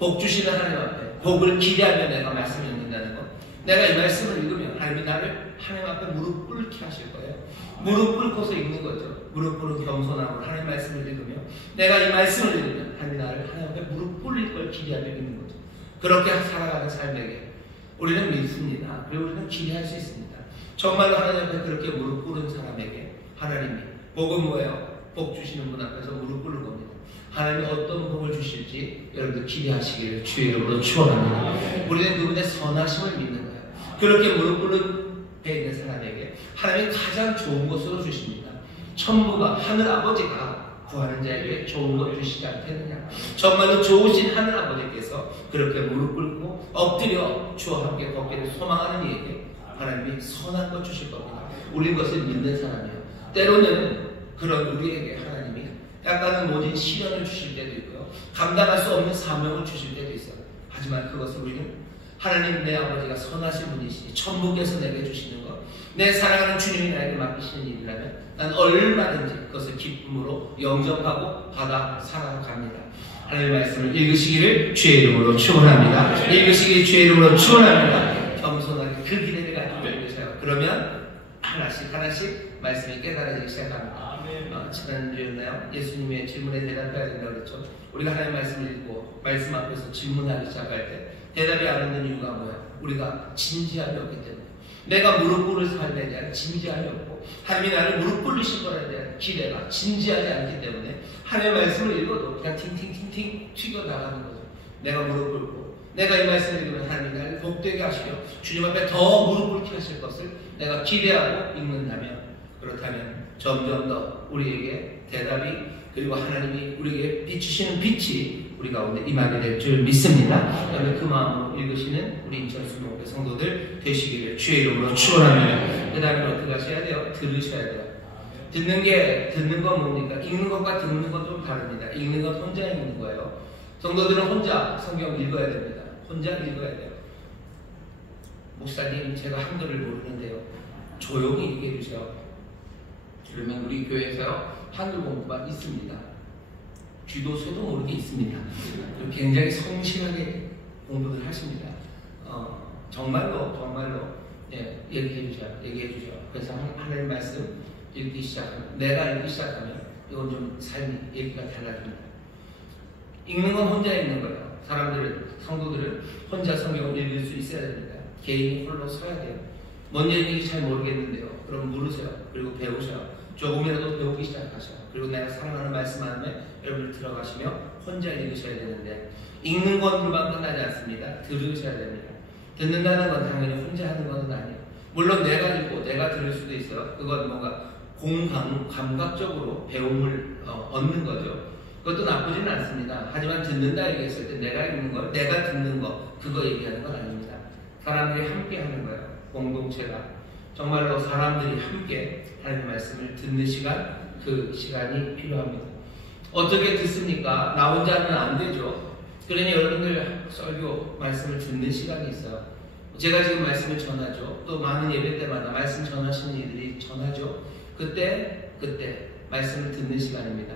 복 주시는 하나님 앞에 복을 기대하며 내가 말씀을 읽는다는 것, 내가 이 말씀을 읽으면 하나님이 나를 하나님 앞에 무릎 꿇게 하실 거예요. 무릎 꿇고서 읽는 거죠. 무릎 꿇은 겸손함으로 하나님 말씀을 읽으며 내가 이 말씀을 읽으면 하나님이 나를 하나님 앞에 무릎 꿇릴 걸 기대하며 읽는 거죠. 그렇게 살아가는 삶에게 우리는 믿습니다. 그리고 우리는 기대할 수 있습니다. 정말로 하나님 앞에 그렇게 무릎 꿇은 사람에게 하나님이 복은 뭐예요? 복 주시는 분 앞에서 무릎 꿇는 겁니다. 하나님이 어떤 복을 주실지 여러분들 기대하시기를 주의 이름으로 축원합니다. 우리는 그분의 선하심을 믿는 거예요. 그렇게 무릎 꿇는 배 있는 사람에게 하나님이 가장 좋은 것으로 주십니다. 천부가 하늘 아버지가 구하는 자에게 좋은 것 주시지 않겠느냐. 정말로 좋으신 하늘 아버지께서 그렇게 무릎 꿇고 엎드려 주와 함께 걷기를 소망하는 이에게 하나님이 선한 것 주실 겁니다. 우리 것을 믿는 사람이요. 때로는 그런 우리에게 하나님이 약간은 모진 시련을 주실 때도 있고요. 감당할 수 없는 사명을 주실 때도 있어요. 하지만 그것을 우리는 하나님 내 아버지가 선하신 분이시니 천부께서 내게 주시는 것, 내 사랑하는 주님이 나에게 맡기시는 일이라면 난 얼마든지 그것을 기쁨으로 영접하고 받아 살아갑니다. 하나님의 말씀을 읽으시기를 주의 이름으로 축원합니다. 읽으시기를 주의 이름으로 축원합니다. 겸손하게 그 기대를 가지고 읽으세요. 그러면 하나씩 말씀이 깨달아지기 시작합니다. 지난주였나요? 예수님의 질문에 대답해야 된다고 그랬죠. 우리가 하나님의 말씀을 읽고 말씀 앞에서 질문하기 시작할 때 대답이 안 오는 이유가 뭐야? 우리가 진지함이 없기 때문에. 내가 무릎 꿇을 삶에 대한 진지함이 없고 하나님이 나를 무릎 꿇으실 거에 대한 기대가 진지하지 않기 때문에 하나님의 말씀을 읽어도 그냥 팅팅팅팅 튀겨나가는 거죠. 내가 무릎 꿇고 내가 이 말씀을 읽으면 하나님이 나를 복되게 하시려 주님 앞에 더 무릎 꿇게 하실 것을 내가 기대하고 읽는다면, 그렇다면 점점 더 우리에게 대답이, 그리고 하나님이 우리에게 비추시는 빛이 우리 가운데 임하게 될 줄 믿습니다. 그런데 그 마음으로 읽으시는 우리 인천수 목회 성도들 되시기를 주의 이름으로 축원합니다. 그 다음에 어떻게 하셔야 돼요? 들으셔야 돼요. 듣는 건 뭡니까? 읽는 것과 듣는 건 좀 다릅니다. 읽는 건 혼자 읽는 거예요. 성도들은 혼자 성경 읽어야 됩니다. 혼자 읽어야 돼요. 목사님, 제가 한글을 모르는데요. 조용히 얘기해 주세요. 그러면 우리 교회에서 한글 공부가 있습니다. 쥐도 새도 모르게 있습니다. 굉장히 성실하게 공부를 하십니다. 정말로 예, 얘기해 주세요. 그래서 하나님 말씀 읽기 시작하면, 내가 읽기 시작하면 이건 좀 삶이 얘기가 달라집니다. 읽는 건 혼자 읽는 거예요. 성도들은 혼자 성경을 읽을 수 있어야 됩니다. 개인이 홀로 서야 돼요. 뭔 얘기인지 잘 모르겠는데요. 그럼 물으세요. 그리고 배우세요. 조금이라도 배우기 시작하셔요. 그리고 내가 사랑하는 말씀 안에 여러분들 들어가시며 혼자 읽으셔야 되는데, 읽는 것으로만 끝나지 않습니다. 들으셔야 됩니다. 듣는다는 건 당연히 혼자 하는 것은 아니에요. 물론 내가 읽고 내가 들을 수도 있어요. 그건 뭔가 감각적으로 배움을 얻는 거죠. 그것도 나쁘지는 않습니다. 하지만 듣는다 얘기했을 때 내가 읽는 것, 내가 듣는 것, 그거 얘기하는 건 아닙니다. 사람들이 함께 하는 거예요. 공동체가. 정말로 사람들이 함께 하나님의 말씀을 듣는 시간, 그 시간이 필요합니다. 어떻게 듣습니까? 나 혼자는 안 되죠. 그러니 여러분들 설교 말씀을 듣는 시간이 있어요. 제가 지금 말씀을 전하죠. 또 많은 예배 때마다 말씀 전하시는 이들이 전하죠. 그때 말씀을 듣는 시간입니다.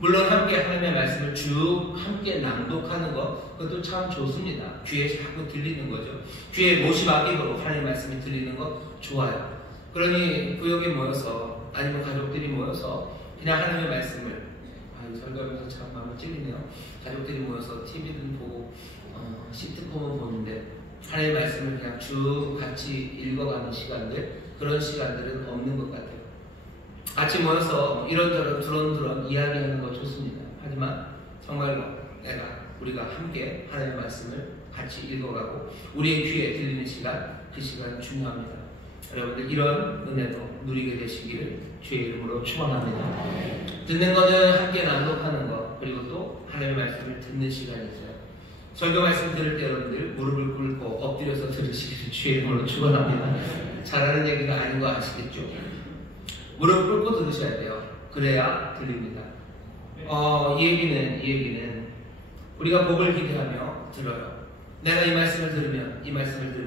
물론 함께 하나님의 말씀을 쭉 함께 낭독하는 것, 그것도 참 좋습니다. 귀에 자꾸 들리는 거죠. 귀에 못이 막히도록 하나님의 말씀이 들리는 것 좋아요. 그러니 구역에 모여서, 아니면 가족들이 모여서 그냥 하나님의 말씀을, 설교하면서 참 마음을 찔리네요. 가족들이 모여서 TV든 보고 시트콤을 보는데 하나님의 말씀을 그냥 쭉 같이 읽어가는 시간들, 그런 시간들은 없는 것 같아요. 같이 모여서 이런저런 두런두런 이야기하는 거 좋습니다. 하지만 정말로 우리가 함께 하나님의 말씀을 같이 읽어가고 우리의 귀에 들리는 시간, 그 시간 중요합니다. 여러분들 이런 은혜도 누리게 되시기를 주의 이름으로 축원합니다. 듣는 거는 함께 낭독하는 것, 그리고 또 하나님의 말씀을 듣는 시간이 있어요. 설교 말씀 들을 때 여러분들 무릎을 꿇고 엎드려서 들으시기를 주의 이름으로 축원합니다. 잘하는 얘기가 아닌 거 아시겠죠? 무릎 꿇고 들으셔야 돼요. 그래야 들립니다. 이 얘기는 우리가 복을 기대하며 들어요. 내가 이 말씀을 들으면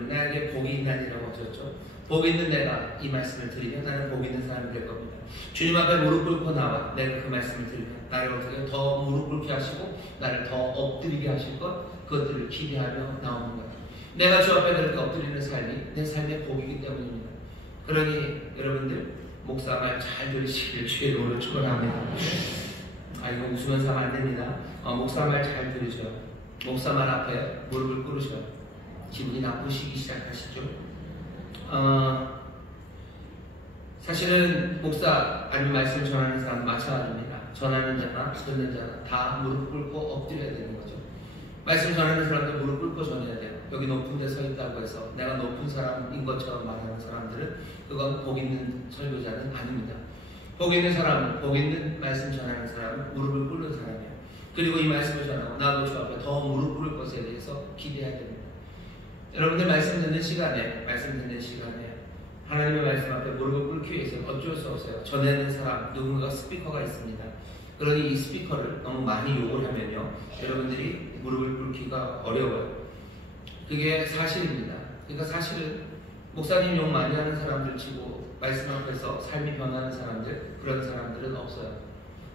나에게 복이 있나니라고 하셨죠. 복 있는 내가 이 말씀을 들으면 나는 복 있는 사람이 될 겁니다. 주님 앞에 무릎 꿇고 나와 내가 그 말씀을 들으면 나를 어떻게 더 무릎 꿇게 하시고 나를 더 엎드리게 하실 것, 그것들을 기대하며 나오는 거예요. 내가 주 앞에 그렇게 엎드리는 삶이 내 삶의 복이기 때문입니다. 그러니 여러분들 목사 말 잘 들으시기를 주의 이름으로 축원합니다. 이거 웃으면서 하면 안 됩니다. 목사 말 잘 들으셔요. 목사 말 앞에 무릎을 꿇으셔요. 기분이 나쁘시기 시작하시죠. 사실은 목사 아니면 말씀 전하는 사람 마찬가지입니다. 전하는 자나 듣는 자나 다 무릎 꿇고 엎드려야 되는 거죠. 말씀 전하는 사람들 무릎 꿇고 전해야 돼요. 여기 높은 데 서 있다고 해서 내가 높은 사람인 것처럼 말하는 사람들은 그건 복 있는 설교자는 아닙니다. 복 있는 사람은, 복 있는 말씀 전하는 사람은 무릎을 꿇는 사람이에요. 그리고 이 말씀을 전하고 나도 주 앞에 더 무릎 꿇을 것에 대해서 기대해야 됩니다. 여러분들 말씀 듣는 시간에 하나님의 말씀 앞에 무릎을 꿇기 위해서는 어쩔 수 없어요. 전하는 사람, 누군가 스피커가 있습니다. 그러니 이 스피커를 너무 많이 욕을 하면요, 여러분들이 무릎을 꿇기가 어려워요. 그게 사실입니다. 그러니까 사실은 목사님 욕 많이 하는 사람들 치고 말씀 앞에서 삶이 변하는 사람들, 그런 사람들은 없어요.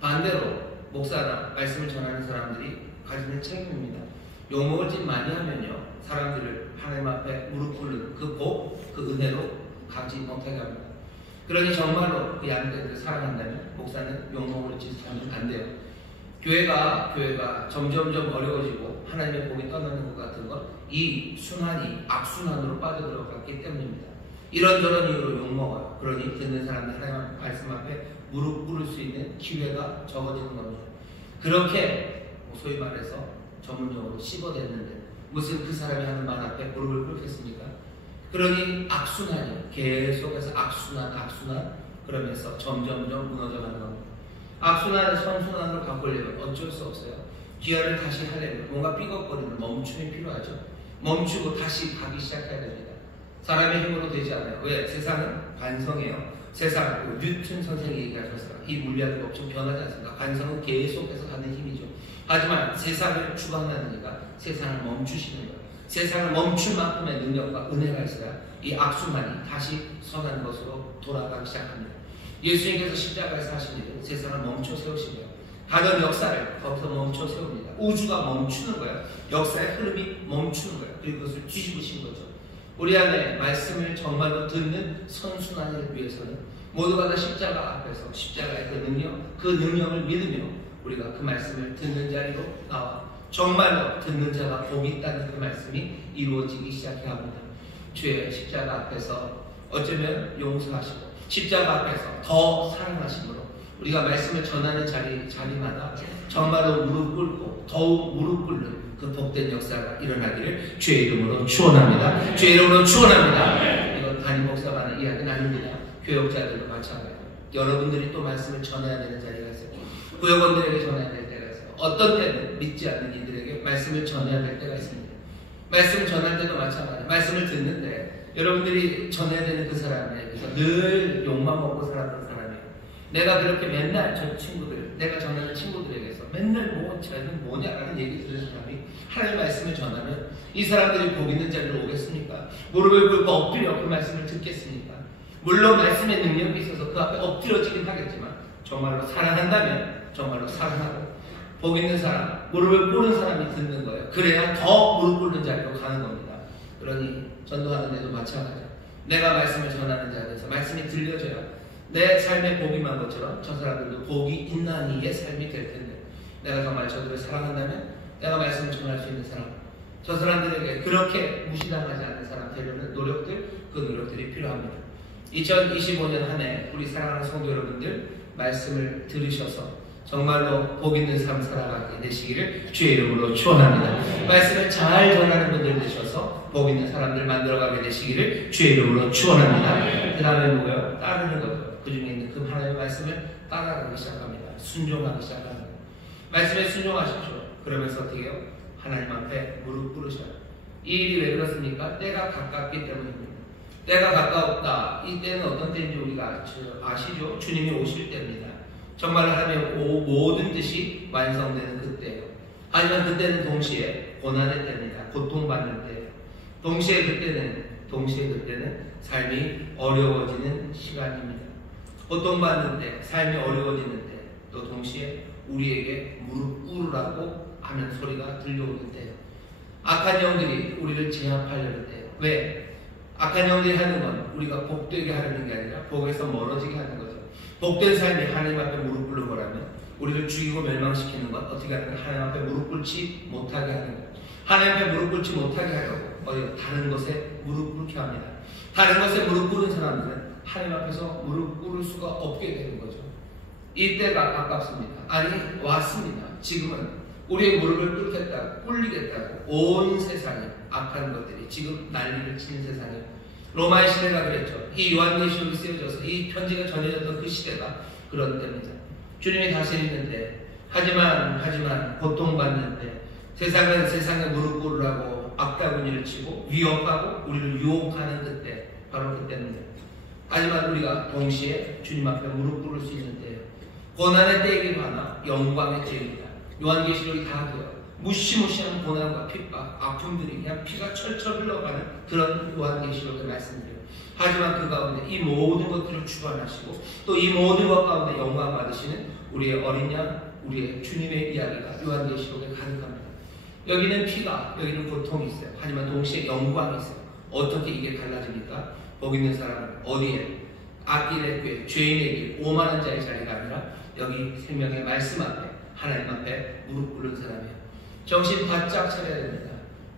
반대로 목사나 말씀을 전하는 사람들이 가지는 책임입니다. 욕먹을 짓 많이 하면요, 사람들을 하나님 앞에 무릎 꿇는 그 복, 그 은혜로 가지 못하게 합니다. 그러니 정말로 그 양떼들을 사랑한다면 목사는 욕먹을 짓 하면 안 돼요. 교회가 점점점 어려워지고 하나님의 복이 떠나는 것 같은 것, 이 순환이 악순환으로 빠져들어갔기 때문입니다. 이런저런 이유로 욕먹어요. 그러니 듣는 사람들 하나님 말씀 앞에 무릎 꿇을 수 있는 기회가 적어지는 겁니다. 그렇게 소위 말해서 전문용어로 씹어댔는데 무슨 그 사람이 하는 말 앞에 무릎을 꿇겠습니까? 그러니 악순환이 계속해서 악순환 그러면서 점점점 무너져가는 겁니다. 악순환을 선순환으로 바꾸려면 어쩔 수 없어요. 기아를 다시 하려면 뭔가 삐걱거리는 멈춤이 필요하죠. 멈추고 다시 가기 시작해야 됩니다. 사람의 힘으로 되지 않아요. 왜? 세상은 관성이에요. 세상, 뉴턴 선생이 얘기하셨어요. 이 물리학 법칙 변하지 않습니까? 관성은 계속해서 가는 힘이죠. 하지만 세상을 주관하는 이가 세상을 멈추시는 거예요. 세상을 멈출 만큼의 능력과 은혜가 있어야 이 악순환이 다시 선한 것으로 돌아가기 시작합니다. 예수님께서 십자가에서 하신 일은 세상을 멈춰 세우시고요. 가던 역사를 거기서 멈춰 세웁니다. 우주가 멈추는 거예요. 역사의 흐름이 멈추는 거예요. 그리고 그것을 뒤집으신 거죠. 우리 안에 말씀을 정말로 듣는 선순환을 위해서는 모두가 다 십자가 앞에서 십자가의 그 능력을 믿으며 우리가 그 말씀을 듣는 자리로 나와 정말로 듣는 자가 복이 있다는 그 말씀이 이루어지기 시작해야 합니다. 주의 십자가 앞에서 어쩌면 용서하시고 십자가 앞에서 더 사랑하심으로 우리가 말씀을 전하는 자리마다 정말로 무릎 꿇고 더욱 무릎 꿇는 그 복된 역사가 일어나기를 주의 이름으로 축원합니다. 주의 이름으로 축원합니다. 이건 담임 목사가 하는 이야기는 아닙니다. 교역자들도 마찬가지예요. 여러분들이 또 말씀을 전해야 되는 자리가 있어요. 구역원들에게 전해야 될 때가 있어요. 어떤 때는 믿지 않는 이들에게 말씀을 전해야 될 때가 있습니다. 말씀을 전할 때도 마찬가지예요. 말씀을 듣는데 여러분들이 전해야 되는 그 사람에게서 늘 욕만 먹고 살았던 사람이에요. 내가 그렇게 맨날 저 친구들, 내가 전하는 친구들에게서 맨날 쟤는 뭐냐라는 얘기 들은 사람이 하나님의 말씀을 전하면 이 사람들이 복 있는 자리로 오겠습니까? 무릎을 꿇고 엎드려 그 말씀을 듣겠습니까? 물론 말씀의 능력이 있어서 그 앞에 엎드려지긴 하겠지만 정말로 사랑한다면 정말로 사랑하고 복 있는 사람, 무릎을 꿇는 사람이 듣는 거예요. 그래야 더 무릎 꿇는 자리로 가는 겁니다. 그러니 전도하는 데도 마찬가지예요. 내가 말씀을 전하는 자리에서 말씀이 들려져요. 내 삶에 복이 만 것처럼 저 사람들도 복이 있는 이의 삶이 될 텐데 내가 정말 저들을 사랑한다면 내가 말씀을 전할 수 있는 사람, 저 사람들에게 그렇게 무시당하지 않는 사람 되려는 노력들, 그 노력들이 필요합니다. 2025년 한 해 우리 사랑하는 성도 여러분들 말씀을 들으셔서 정말로 복 있는 삶 살아가게 되시기를 주의 이름으로 축원합니다. 말씀을 잘 전하는 분들 되셔서 복 있는 사람들 만들어가게 되시기를 주의 이름으로 축원합니다. 그 다음에 뭐예요? 따르는 거죠. 그 중에 있는 그 하나님의 말씀을 따라가기 시작합니다. 순종하기 시작합니다. 말씀에 순종하십시오. 그러면서 어떻게 해요? 하나님 앞에 무릎 꿇으셔요. 이 일이 왜 그렇습니까? 때가 가깝기 때문입니다. 때가 가까웠다. 이 때는 어떤 때인지 우리가 아시죠? 주님이 오실 때입니다. 정말 하나님의 모든 뜻이 완성되는 그때예요. 하지만 그때는 동시에 고난의 때입니다. 고통받는 때예요. 동시에 그때는 삶이 어려워지는 시간입니다. 고통받는 때, 삶이 어려워지는 때, 또 동시에 우리에게 무릎 꿇으라고 하는 소리가 들려오는 때예요. 악한 영들이 우리를 제압하려는 때예요. 왜? 악한 영들이 하는 건 우리가 복되게 하려는 게 아니라 복에서 멀어지게 하는 거죠. 복된 삶이 하나님 앞에 무릎 꿇는 거라면 우리를 죽이고 멸망시키는 건 어떻게 하는 가 하나님 앞에 무릎 꿇지 못하게 하는 거예요. 하나님 앞에 무릎 꿇지 못하게 하려고 다른 것에 무릎 꿇게 합니다. 다른 것에 무릎 꿇는 사람들은 하나님 앞에서 무릎 꿇을 수가 없게 되는 거죠. 이때가 가깝습니다. 아니 왔습니다. 지금은 우리의 무릎을 꿇겠다고 꿇리겠다고 온 세상에 악한 것들이 지금 난리를 치는 세상에 로마의 시대가 그랬죠. 이 요한계시록이 쓰여져서 이 편지가 전해졌던 그 시대가 그런 때입니다. 주님이 다스리는데 하지만 고통받는데 세상은 세상에 무릎 꿇으라고 악다구니를 치고 위협하고 우리를 유혹하는 그때 바로 그때입니다. 하지만 우리가 동시에 주님 앞에 무릎 꿇을 수 있는 때예요. 고난의 때이기도 하나 영광의 때입니다. 요한계시록이 다 그래요. 무시무시한 고난과 핍박, 아픔들이 그냥 피가 철철 흘러가는 그런 요한계시록의 말씀들이에요. 하지만 그 가운데 이 모든 것들을 주관하시고 또 이 모든 것 가운데 영광 받으시는 우리의 어린 양, 우리의 주님의 이야기가 요한계시록에 가득합니다. 여기는 피가, 여기는 고통이 있어요. 하지만 동시에 영광이 있어요. 어떻게 이게 갈라집니까? 거기 있는 사람은 어디에? 악인의 꾀, 죄인의 길, 오만한 자의 자리가 아니라 여기 생명의 말씀 앞에, 하나님 앞에 무릎 꿇는 사람이에요. 정신 바짝 차려야 됩니다.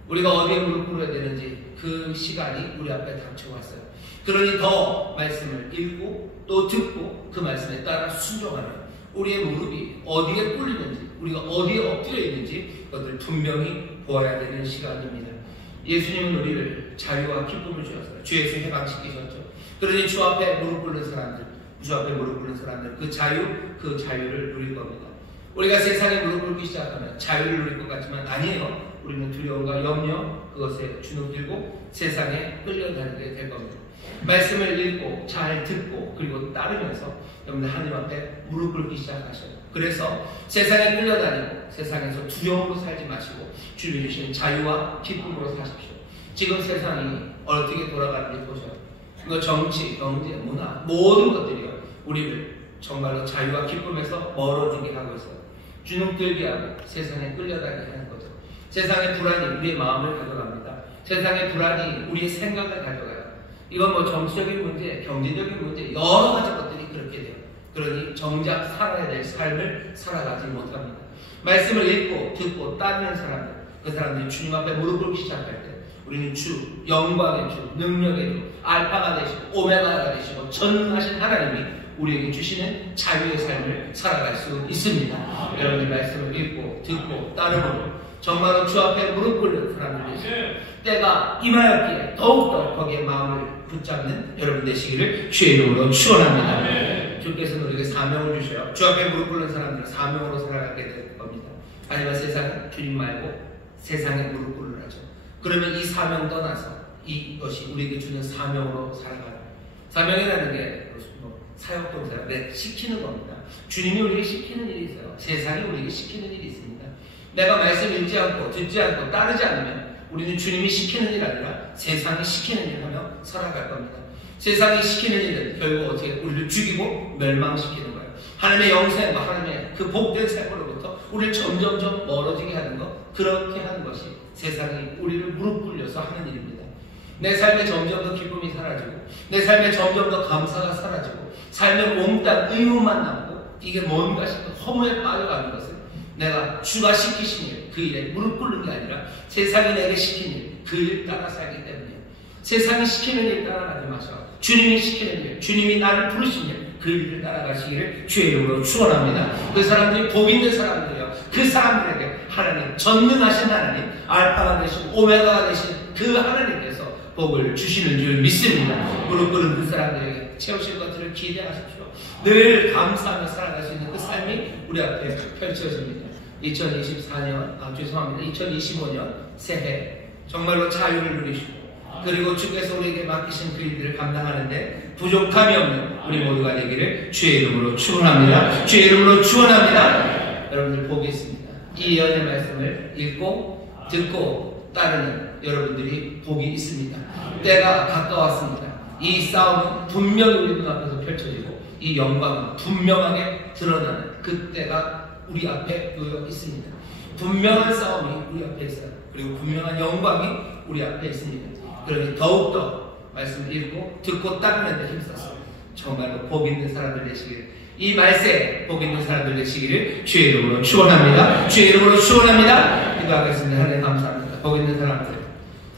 우리가 어디에 무릎 꿇어야 되는지 그 시간이 우리 앞에 닥쳐왔어요. 그러니 더 말씀을 읽고 또 듣고 그 말씀에 따라 순종하면 우리의 무릎이 어디에 꿇리는지, 우리가 어디에 엎드려 있는지 그것을 분명히 보아야 되는 시간입니다. 예수님은 우리를 자유와 기쁨을 주셨어요. 주에서 해방시키셨죠. 그러니 주 앞에 무릎 꿇는 사람들, 주 앞에 무릎 꿇는 사람들 그 자유를 누릴 겁니다. 우리가 세상에 무릎 꿇기 시작하면 자유를 누릴 것 같지만 아니에요. 우리는 두려움과 염려 그것에 주눅들고 세상에 끌려다니게 될 겁니다. 말씀을 읽고 잘 듣고 그리고 따르면서 여러분들 하나님 앞에 무릎 꿇기 시작하셔요. 그래서 세상에 끌려다니고 세상에서 두려움으로 살지 마시고 주님이 주시는 자유와 기쁨으로 사십시오. 지금 세상이 어떻게 돌아가는지 보셔요. 그 정치, 경제, 문화 모든 것들이요 우리를 정말로 자유와 기쁨에서 멀어지게 하고 있어요. 주눅들게 하고 세상에 끌려다니게 하는 거죠. 세상의 불안이 우리의 마음을 가져갑니다. 세상의 불안이 우리의 생각을 가져가요. 이건 뭐 정치적인 문제, 경제적인 문제 여러 가지 것들이 그렇게 돼요. 그러니 정작 살아야 될 삶을 살아가지 못합니다. 말씀을 읽고 듣고 따르는 사람들, 그 사람들이 주님 앞에 무릎 꿇기 시작할 때 우리는 주, 영광의 주, 능력의 주, 알파가 되시고 오메가가 되시고 전능하신 하나님이 우리에게 주시는 자유의 삶을 살아갈 수 있습니다. 여러분이 말씀을 읽고 듣고 따르고 정말로 주 앞에 무릎 꿇는 사람들이 때가 임하였기에 더욱더 거기에 마음을 붙잡는 여러분 되시기를 주의 이름으로 축원합니다. 주께서는 우리에게 사명을 주셔요. 주 앞에 무릎 꿇는 사람들은 사명으로 살아가게 될 겁니다. 하지만 세상은 주님 말고 세상에 무릎 꿇으라죠. 그러면 이 사명 떠나서 이것이 우리에게 주는 사명으로 살아가는 사명이라는 게 사역동사요. 시키는 겁니다. 주님이 우리에게 시키는 일이 있어요. 세상이 우리에게 시키는 일이 있습니다. 내가 말씀 읽지 않고 듣지 않고 따르지 않으면 우리는 주님이 시키는 일 아니라 세상이 시키는 일 하며 살아갈 겁니다. 세상이 시키는 일은 결국 어떻게 우리를 죽이고 멸망시키는 거예요. 하나님의 영생과 하나님의 그 복된 삶으로부터 우리를 점점점 멀어지게 하는 것, 그렇게 하는 것이 세상이 우리를 무릎 꿇려서 하는 일입니다. 내 삶에 점점 더 기쁨이 사라지고 내 삶에 점점 더 감사가 사라지고 삶에 몽땅 의무만 남고 이게 뭔가 싶은 허무에 빠져가는 것은 내가 주가 시키신 일, 그 일에 무릎 꿇는 게 아니라 세상이 내게 시킨 일, 그 일 따라 살기 때문에 세상이 시키는 일 따라가지 마셔. 주님이 시키는 일, 주님이 나를 부르신 일, 그 일을 따라가시기를 주의 이름으로 축원합니다. 그 사람들이 복 있는 사람들이요. 그 사람들에게 하나님, 전능하신 하나님, 알파가 되신 오메가가 되신 그 하나님께서 복을 주시는 줄 믿습니다. 무릎 꿇은 그 사람들에게 채우실 것들을 기대하십시오. 늘 감사하며 살아갈 수 있는 그 삶이 우리 앞에 펼쳐집니다. 2024년, 2025년 새해 정말로 자유를 누리시고 그리고 주께서 우리에게 맡기신 그 일들을 감당하는데 부족함이 없는 우리 모두가 되기를 주의 이름으로 축원합니다. 주의 이름으로 축원합니다. 여러분들 복이 있습니다. 이 예언의 말씀을 읽고 듣고 따르는 여러분들이 복이 있습니다. 때가 가까웠습니다. 이 싸움은 분명히 우리 눈앞에서 펼쳐지고 이 영광은 분명하게 드러나는 그때가 우리 앞에 놓여 있습니다. 분명한 싸움이 우리 앞에 있어요. 그리고 분명한 영광이 우리 앞에 있습니다. 그러니 더욱더 말씀을 읽고 듣고 따르는 데 힘써서 정말로 복 있는 사람들 되시기를, 이 말세에 복 있는 사람들 되시기를 주의 이름으로 축원합니다. 주의 이름으로 축원합니다. 기도하겠습니다. 하나님 감사합니다. 복 있는 사람들,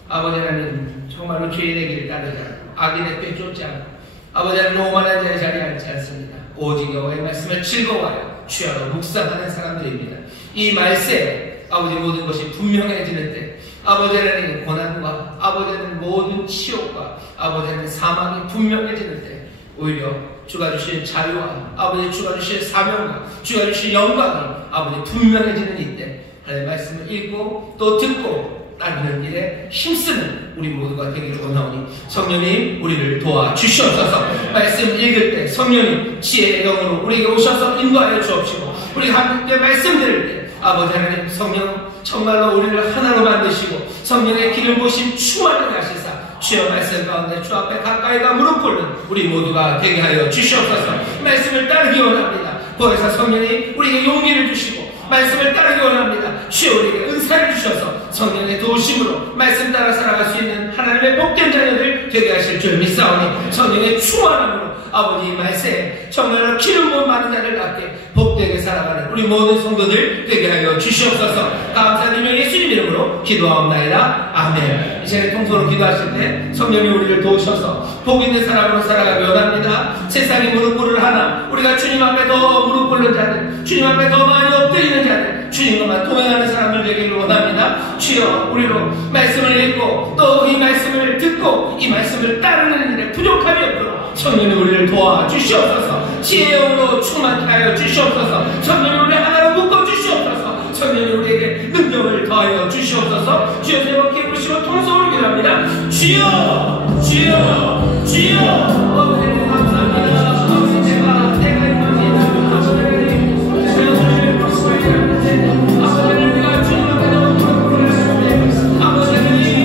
아버지 하나님 정말로 죄인의 길을 따르지 않고 악인의 꾀 쫓지 않고 아버지 하나님 오만한 자의 자리에 앉지 않습니다. 오직 여호와의 말씀을 즐거워하여 취하러 묵상하는 사람들입니다. 이 말세 아버지 모든 것이 분명해지는 때, 아버지 하나님 고난과 아버지 하나님 모든 치욕과 아버지 하나님 사망이 분명해지는 때, 오히려 주가 주신 자유와 아버지 주가 주신 사명과 주가 주신 영광이 아버지 분명해지는 이때 하나님의 말씀을 읽고 또 듣고 따르는 일에 힘쓰는 우리 모두가 되기를 원하오니 성령님 우리를 도와주시옵소서. 말씀 읽을 때 성령님 지혜의 영으로 우리에게 오셔서 인도하여 주옵시고, 우리가 함께 말씀 들을 때 아버지 하나님 성령 정말로 우리를 하나로 만드시고 성령의 기름 부으심 충만하게 하시사 주여 말씀 가운데 주 앞에 가까이가 무릎 꿇는 우리 모두가 되게 하여 주시옵소서. 말씀을 따르기 원합니다. 거기서 성령이 우리에게 용기를 주시고 말씀을 따르기 원합니다. 주여 우리에게 은사를 주셔서 성령의 도우심으로 말씀 따라 살아갈 수 있는 하나님의 복된 자녀들 되게 하실 줄 믿사오니 성령의 충만함으로 아버지 말세 정말로 기름 부은 많은 자를 갖게 복되게 살아가는 우리 모든 성도들 되게 하여 주시옵소서. 감사드리며 예수님 이름으로 기도하옵나이다. 아멘. 이제 통솔로 기도하실 때 성령이 우리를 도우셔서 복 있는 사람으로 살아가기 원합니다. 세상이 무릎 꿇을 하나 우리가 주님 앞에 더 무릎 꿇는 자들, 주님 앞에 더 많이 엎드리는 자들, 주님과만 동행하는 사람들 되기를 원합니다. 주여 우리로 말씀을 읽고 또 이 말씀을 듣고 이 말씀을 따르는 일에 부족함이 없도록 성령이 우리를 도와주시옵소서. 지혜의 영으로 충만케 하여 주시옵소서. 성령이 우리 하나로 묶어주시옵소서. 성령이 우리에게 능력을 더하여 주시옵소서. 주여 세번 기부시고 통성을 기도합니다. 주여 주여 주여 아버지 감사합니다. 아버지 내가 이만이 아버지 주님을 prosperity 아버지 우리가 주님 앞에 너무 부르는데 아버지 주님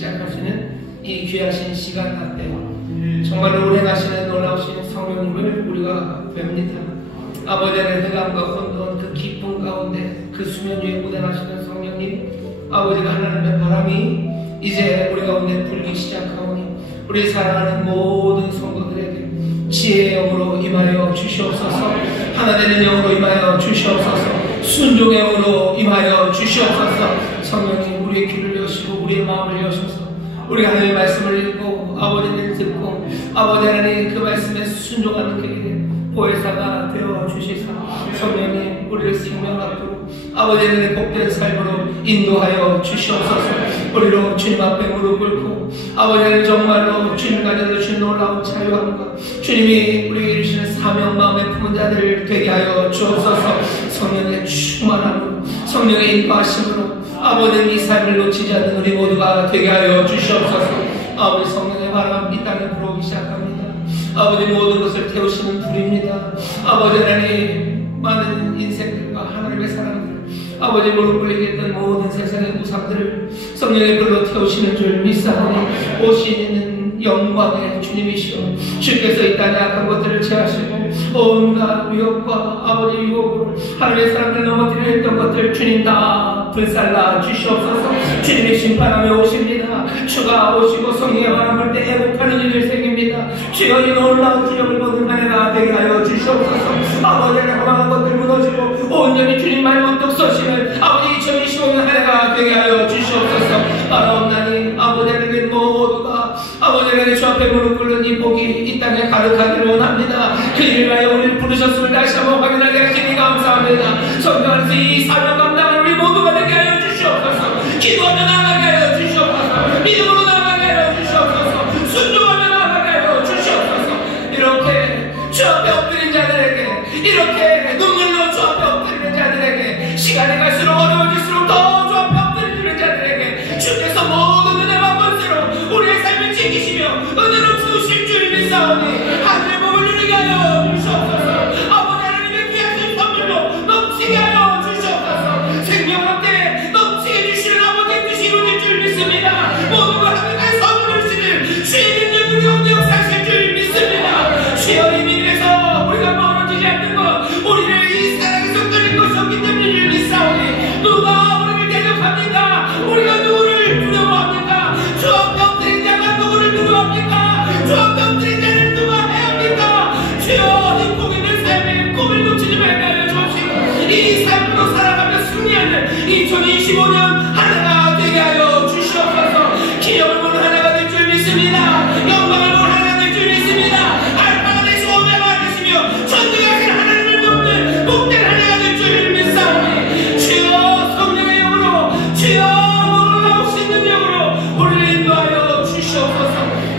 시작할 수 있는 이 귀하신 시간 앞에 정말로 운행하시는 놀라우신 성령님을 우리가 뵙니다. 아버지 안에 흑암과 혼돈 그 기쁨 가운데 그 수면 위에 운행하시는 성령님, 아버지가 하나님의 바람이 이제 우리 가운데 불기 시작하오니 우리 사랑하는 모든 성도들에게 지혜의 영으로 임하여 주시옵소서. 하나 되는 영으로 임하여 주시옵소서. 순종의 영으로 임하여 주시옵소서. 성령님, 우리의 귀를 여시고 우리의 마음을 여셔서 우리 하나님의 말씀을 읽고 아버지를 듣고 아버지 하나님 그 말씀에 순종하는 그에게 보혜사가 되어 주시사 성령님 우리를 생명 앞으로 아버지 하나님의 복된 삶으로 인도하여 주시옵소서. 우리로 주님 앞에 무릎 꿇고 아버지 하나님 정말로 주님 가져다 주신 놀라운 자유함과 주님이 우리에게 주시는 사명 마음에 품은 자들 되게 하여 주옵소서. 성령의 충만함으로 성령의 인도하심으로 아버지 이 삶을 놓치지 않는 우리 모두가 되게 하여 주시옵소서. 아버지 성령의 바람 이 땅에 불어오기 시작합니다. 아버지 모든 것을 태우시는 불입니다. 아버지 하나님 많은 인생들과 하나님의 사랑들 아버지 무릎 꿇리게 했던 모든 세상의 우상들을 성령의 불로 태우시는 줄 믿사오니 오시는 영광의 주님이시오. 주께서 이 땅의 악한 것들을 제하시고 온갖 위협과 아버지 유혹으로 하나님의 사람들 넘어뜨려 했던 것들 주님 다 불살라 주시옵소서. 주님의 심판함에 오십니다. 주가 오시고 성령의 바람을 때 회복하는 일을 생깁니다. 주여 이 놀라운 주님을 보는 한 해가 되게 하여 주시옵소서. 아버지의 허망한 것들 무너지고 온전히 주님만의 문득 서시는 아버지 2025년 한 해가 되게 하여 주시옵소서. 바라옵나니 아버지 하나님 모두가 아버지 하나님 주 앞에 무릎 꿇는 이 복이 이 땅에 가득하기를 원합니다. 그 일을 위하여 우리를 부르셨음을 다시 한번 확인하게 하시니 감사합니다. 성령 안에서 이 사명 감당하는 우리 모두가 되게 하여 주시옵소서. 기도하며 나아가게 하여 주시옵소서. 믿음으로 나아가게 하여 주시옵소서. 순종하며 나아가게 하여 주시옵소서. 이렇게 주 앞에 엎드린 자들에게 이렇게 눈물로 주 앞에 엎드리는 자들에게 시간이 갈수록 어려워질수록 더 주 앞에 엎드리는 자들에게 주께서 모든 은혜와 권세로 우리의 삶을 지키시며 은혜로 주실 줄 믿사오니 하늘의 복을 누리게 하여 주시옵소서. 아버지 하나님의 귀하신 선물로 넘치게 하여 주시옵소서. 생명 함께 넘치게 주시는 아버지의 뜻이 이루어질 줄 믿습니다. 모두가 하나님의 선물을 주시는 주의 능력 우리 가운데 역사하실 줄 믿습니다. 주여 이 미래에서 우리가 멀어지지 않는 것 우리를 이 사랑에서 끊을 것이 없기 때문에 믿사오니 누가 우리를 대적합니까? 우리가 누구를 두려워합니까? 주 앞에 엎드린 자가 누구를 두려워합니까? 주 앞에 엎드린 자를 누가 해합니까? 주여 이 복 있는 삶의 꿈을 놓치지 말게 하여 주옵시고 이 삶으로 살아가며 승리하는 2025년 한 해가 되게 하여 주시옵소서. 기억을 보는 한 해가 될 줄 믿습니다. 영광을 보는 한 해가 될 줄 믿습니다. 알파가 되시고 오메가가 되시며 전능하신 하나님을 돕는 복된 한 해가 될 줄 믿사오니 주여 성령의 영으로 주여 놀라우신 능력으로 우리를 인도하여 주시옵소서.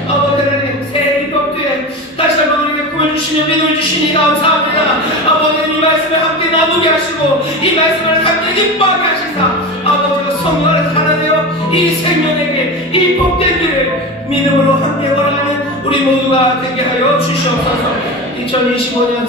아버지 하나님 새해 기독교에 다시 한번 우리에게 꿈을 주시며 믿음을 주시니 감사합니다. 아버지 이 말씀에 함께 나누게 하시고 이 말씀을 함께 기뻐하게 하시사 아버지가 성령을 하나 되어 이 생명에게 이 복된 길을 믿음으로 함께 걸어가는 우리 모두가 되게 하여 주시옵소서. 2025년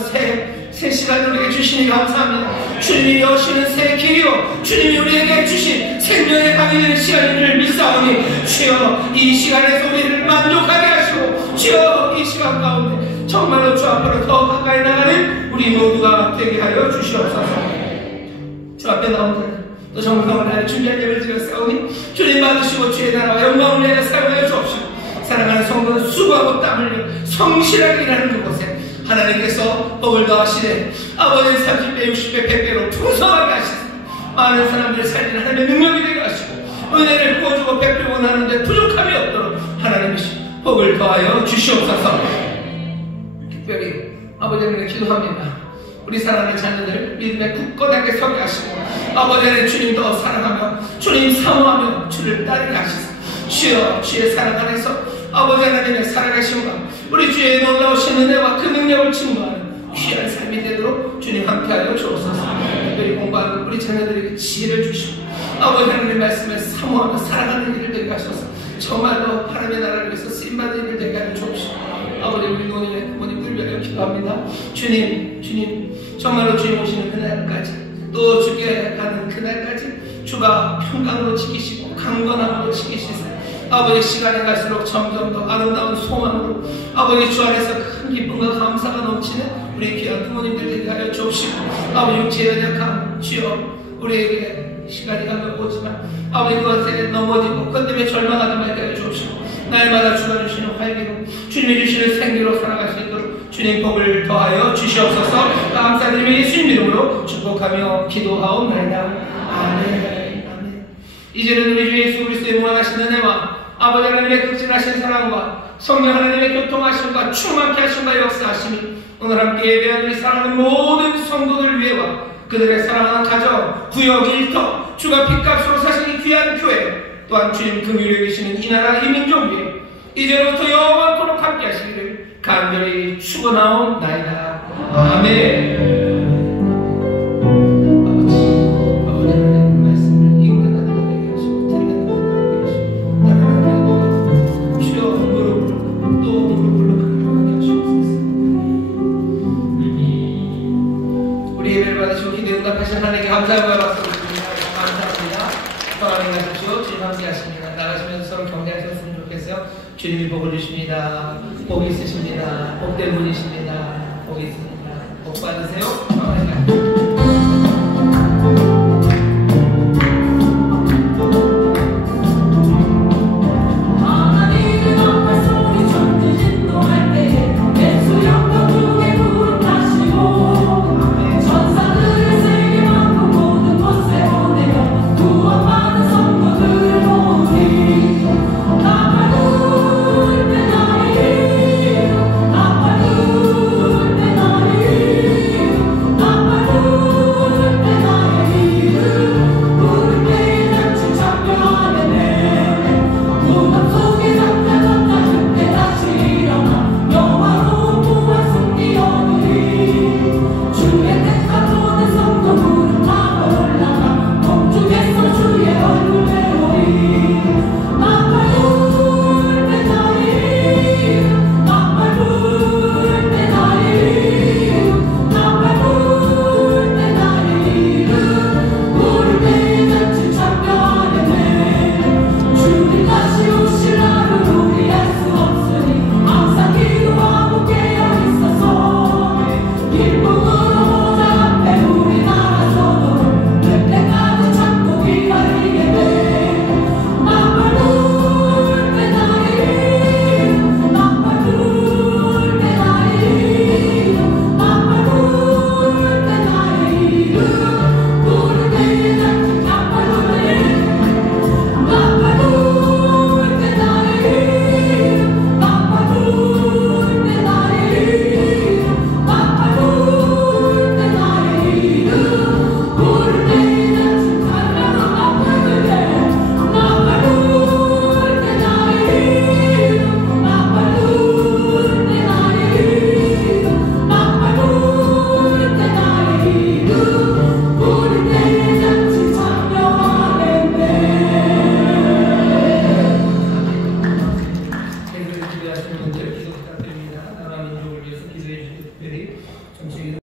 새 시간을 우리에게 주시니 감사합니다. 주님이 여시는 새 길이요 주님이 우리에게 주신 생명의 강이 되는 시간인 줄 믿사오니 주여 이 시간에서 우리를 만족하게 하시고 주여 이 시간 가운데 정말로 주 앞으로 더 가까이 나가는 우리 모두가 되게 하여 주시옵소서. 주 앞에 나온 자들 또 정성을 다해 준비한 예배를 드렸사오니 주님 받으시고 주의 나라와 영광을 위하여 사용하여 주옵시고 사랑하는 성도는 수고하고 땀 흘려 성실하게 일하는 그곳에 하나님께서 복을 더하시되 아버지의 30배, 60배, 100배로 풍성하게 하시고 많은 사람들을 살리는 하나님의 능력이 되게 하시고 은혜를 부어주고 베풀고 나누는데 부족함이 없도록 하나님이 복을 더하여 주시옵소서. 특별히 아버지 하나님께 기도합니다. 우리 사랑하는 자녀들 믿음에 굳건하게 서게 하시고 아버지 하나님 주님 더 사랑하며 주님 사모하며 주를 따르게 하시고 주여 주의 사랑 안에서 아버지 하나님의 살아계심과 우리 주의 놀라우신 은혜와 그 능력을 증거하는 귀한 삶이 되도록 주님 함께하여 주옵소서. 특별히 공부하는 우리 자녀들에게 지혜를 주시고 아버지 하나님의 말씀을 사모하며 살아가는 일을 되게 하셔서 정말로 하나님의 나라를 위해서 쓰임받는 일을 되게 하여 주옵시고 아버지 우리 노님의 부모님들 위하여 기도합니다. 주님 정말로 주님 오시는 그날까지 또 주께 가는 그날까지 주가 평강으로 지키시고 강건함으로 지키시사 아버지 시간이 갈수록 점점 더 아름다운 소망으로 아버지 주 안에서 큰 기쁨과 감사가 넘치는 우리 귀한 부모님들 되게 하여 주옵시고 아버지 육체의 연약함 주여 우리에게 시간이 가면 오지만 아버지 그것에 넘어지고 그것 때문에 절망하지 말게 하여 주옵시고 날마다 주가 주시는 활기로 주님이 주시는 생기로 살아갈 수 있도록 주님 복을 더하여 주시옵소서. 감사드리며 예수님 이름으로 축복하며 기도하옵나이다. 아멘. 아멘. 이제는 우리 주 예수 그리스도의 무한하신 은혜와 아버지 하나님의 극진하신 사랑과 성령 하나님의 교통하심과 충만케 하심과 역사하심이 오늘 함께 예배한 우리 사랑하는 모든 성도들 위해와 그들의 사랑하는 가정, 구역, 일터, 주가 핏값으로 사신 이 귀한 교회 또한 주님 긍휼히 계시는 이 나라 이 민족 위에 이제부터 영원토록 함께 하시기를 간절히 축원하옵나이다. 아멘. 아버지 하나님의 말씀을 읽는 하나님 되게 하시고 들리는 하나님 되게 하시고 나라는 하나님 주여 무릎 꿇고 또 무릎 꿇고 하게 하시옵소서. 우리 예배를 받으시고 기대 응답하신 하나님께 감사함과 박수를 드립니다. 감사합니다. 평안히 가십시오. 주님 함께 하십니다. 나가시면서 서로 격려하셨으면 좋겠어요. 주님이 복을 주십니다. 복이 있으십니다. 복된 분이십니다. 복이 있습니다. 복 받으세요. 평안히 가십시오.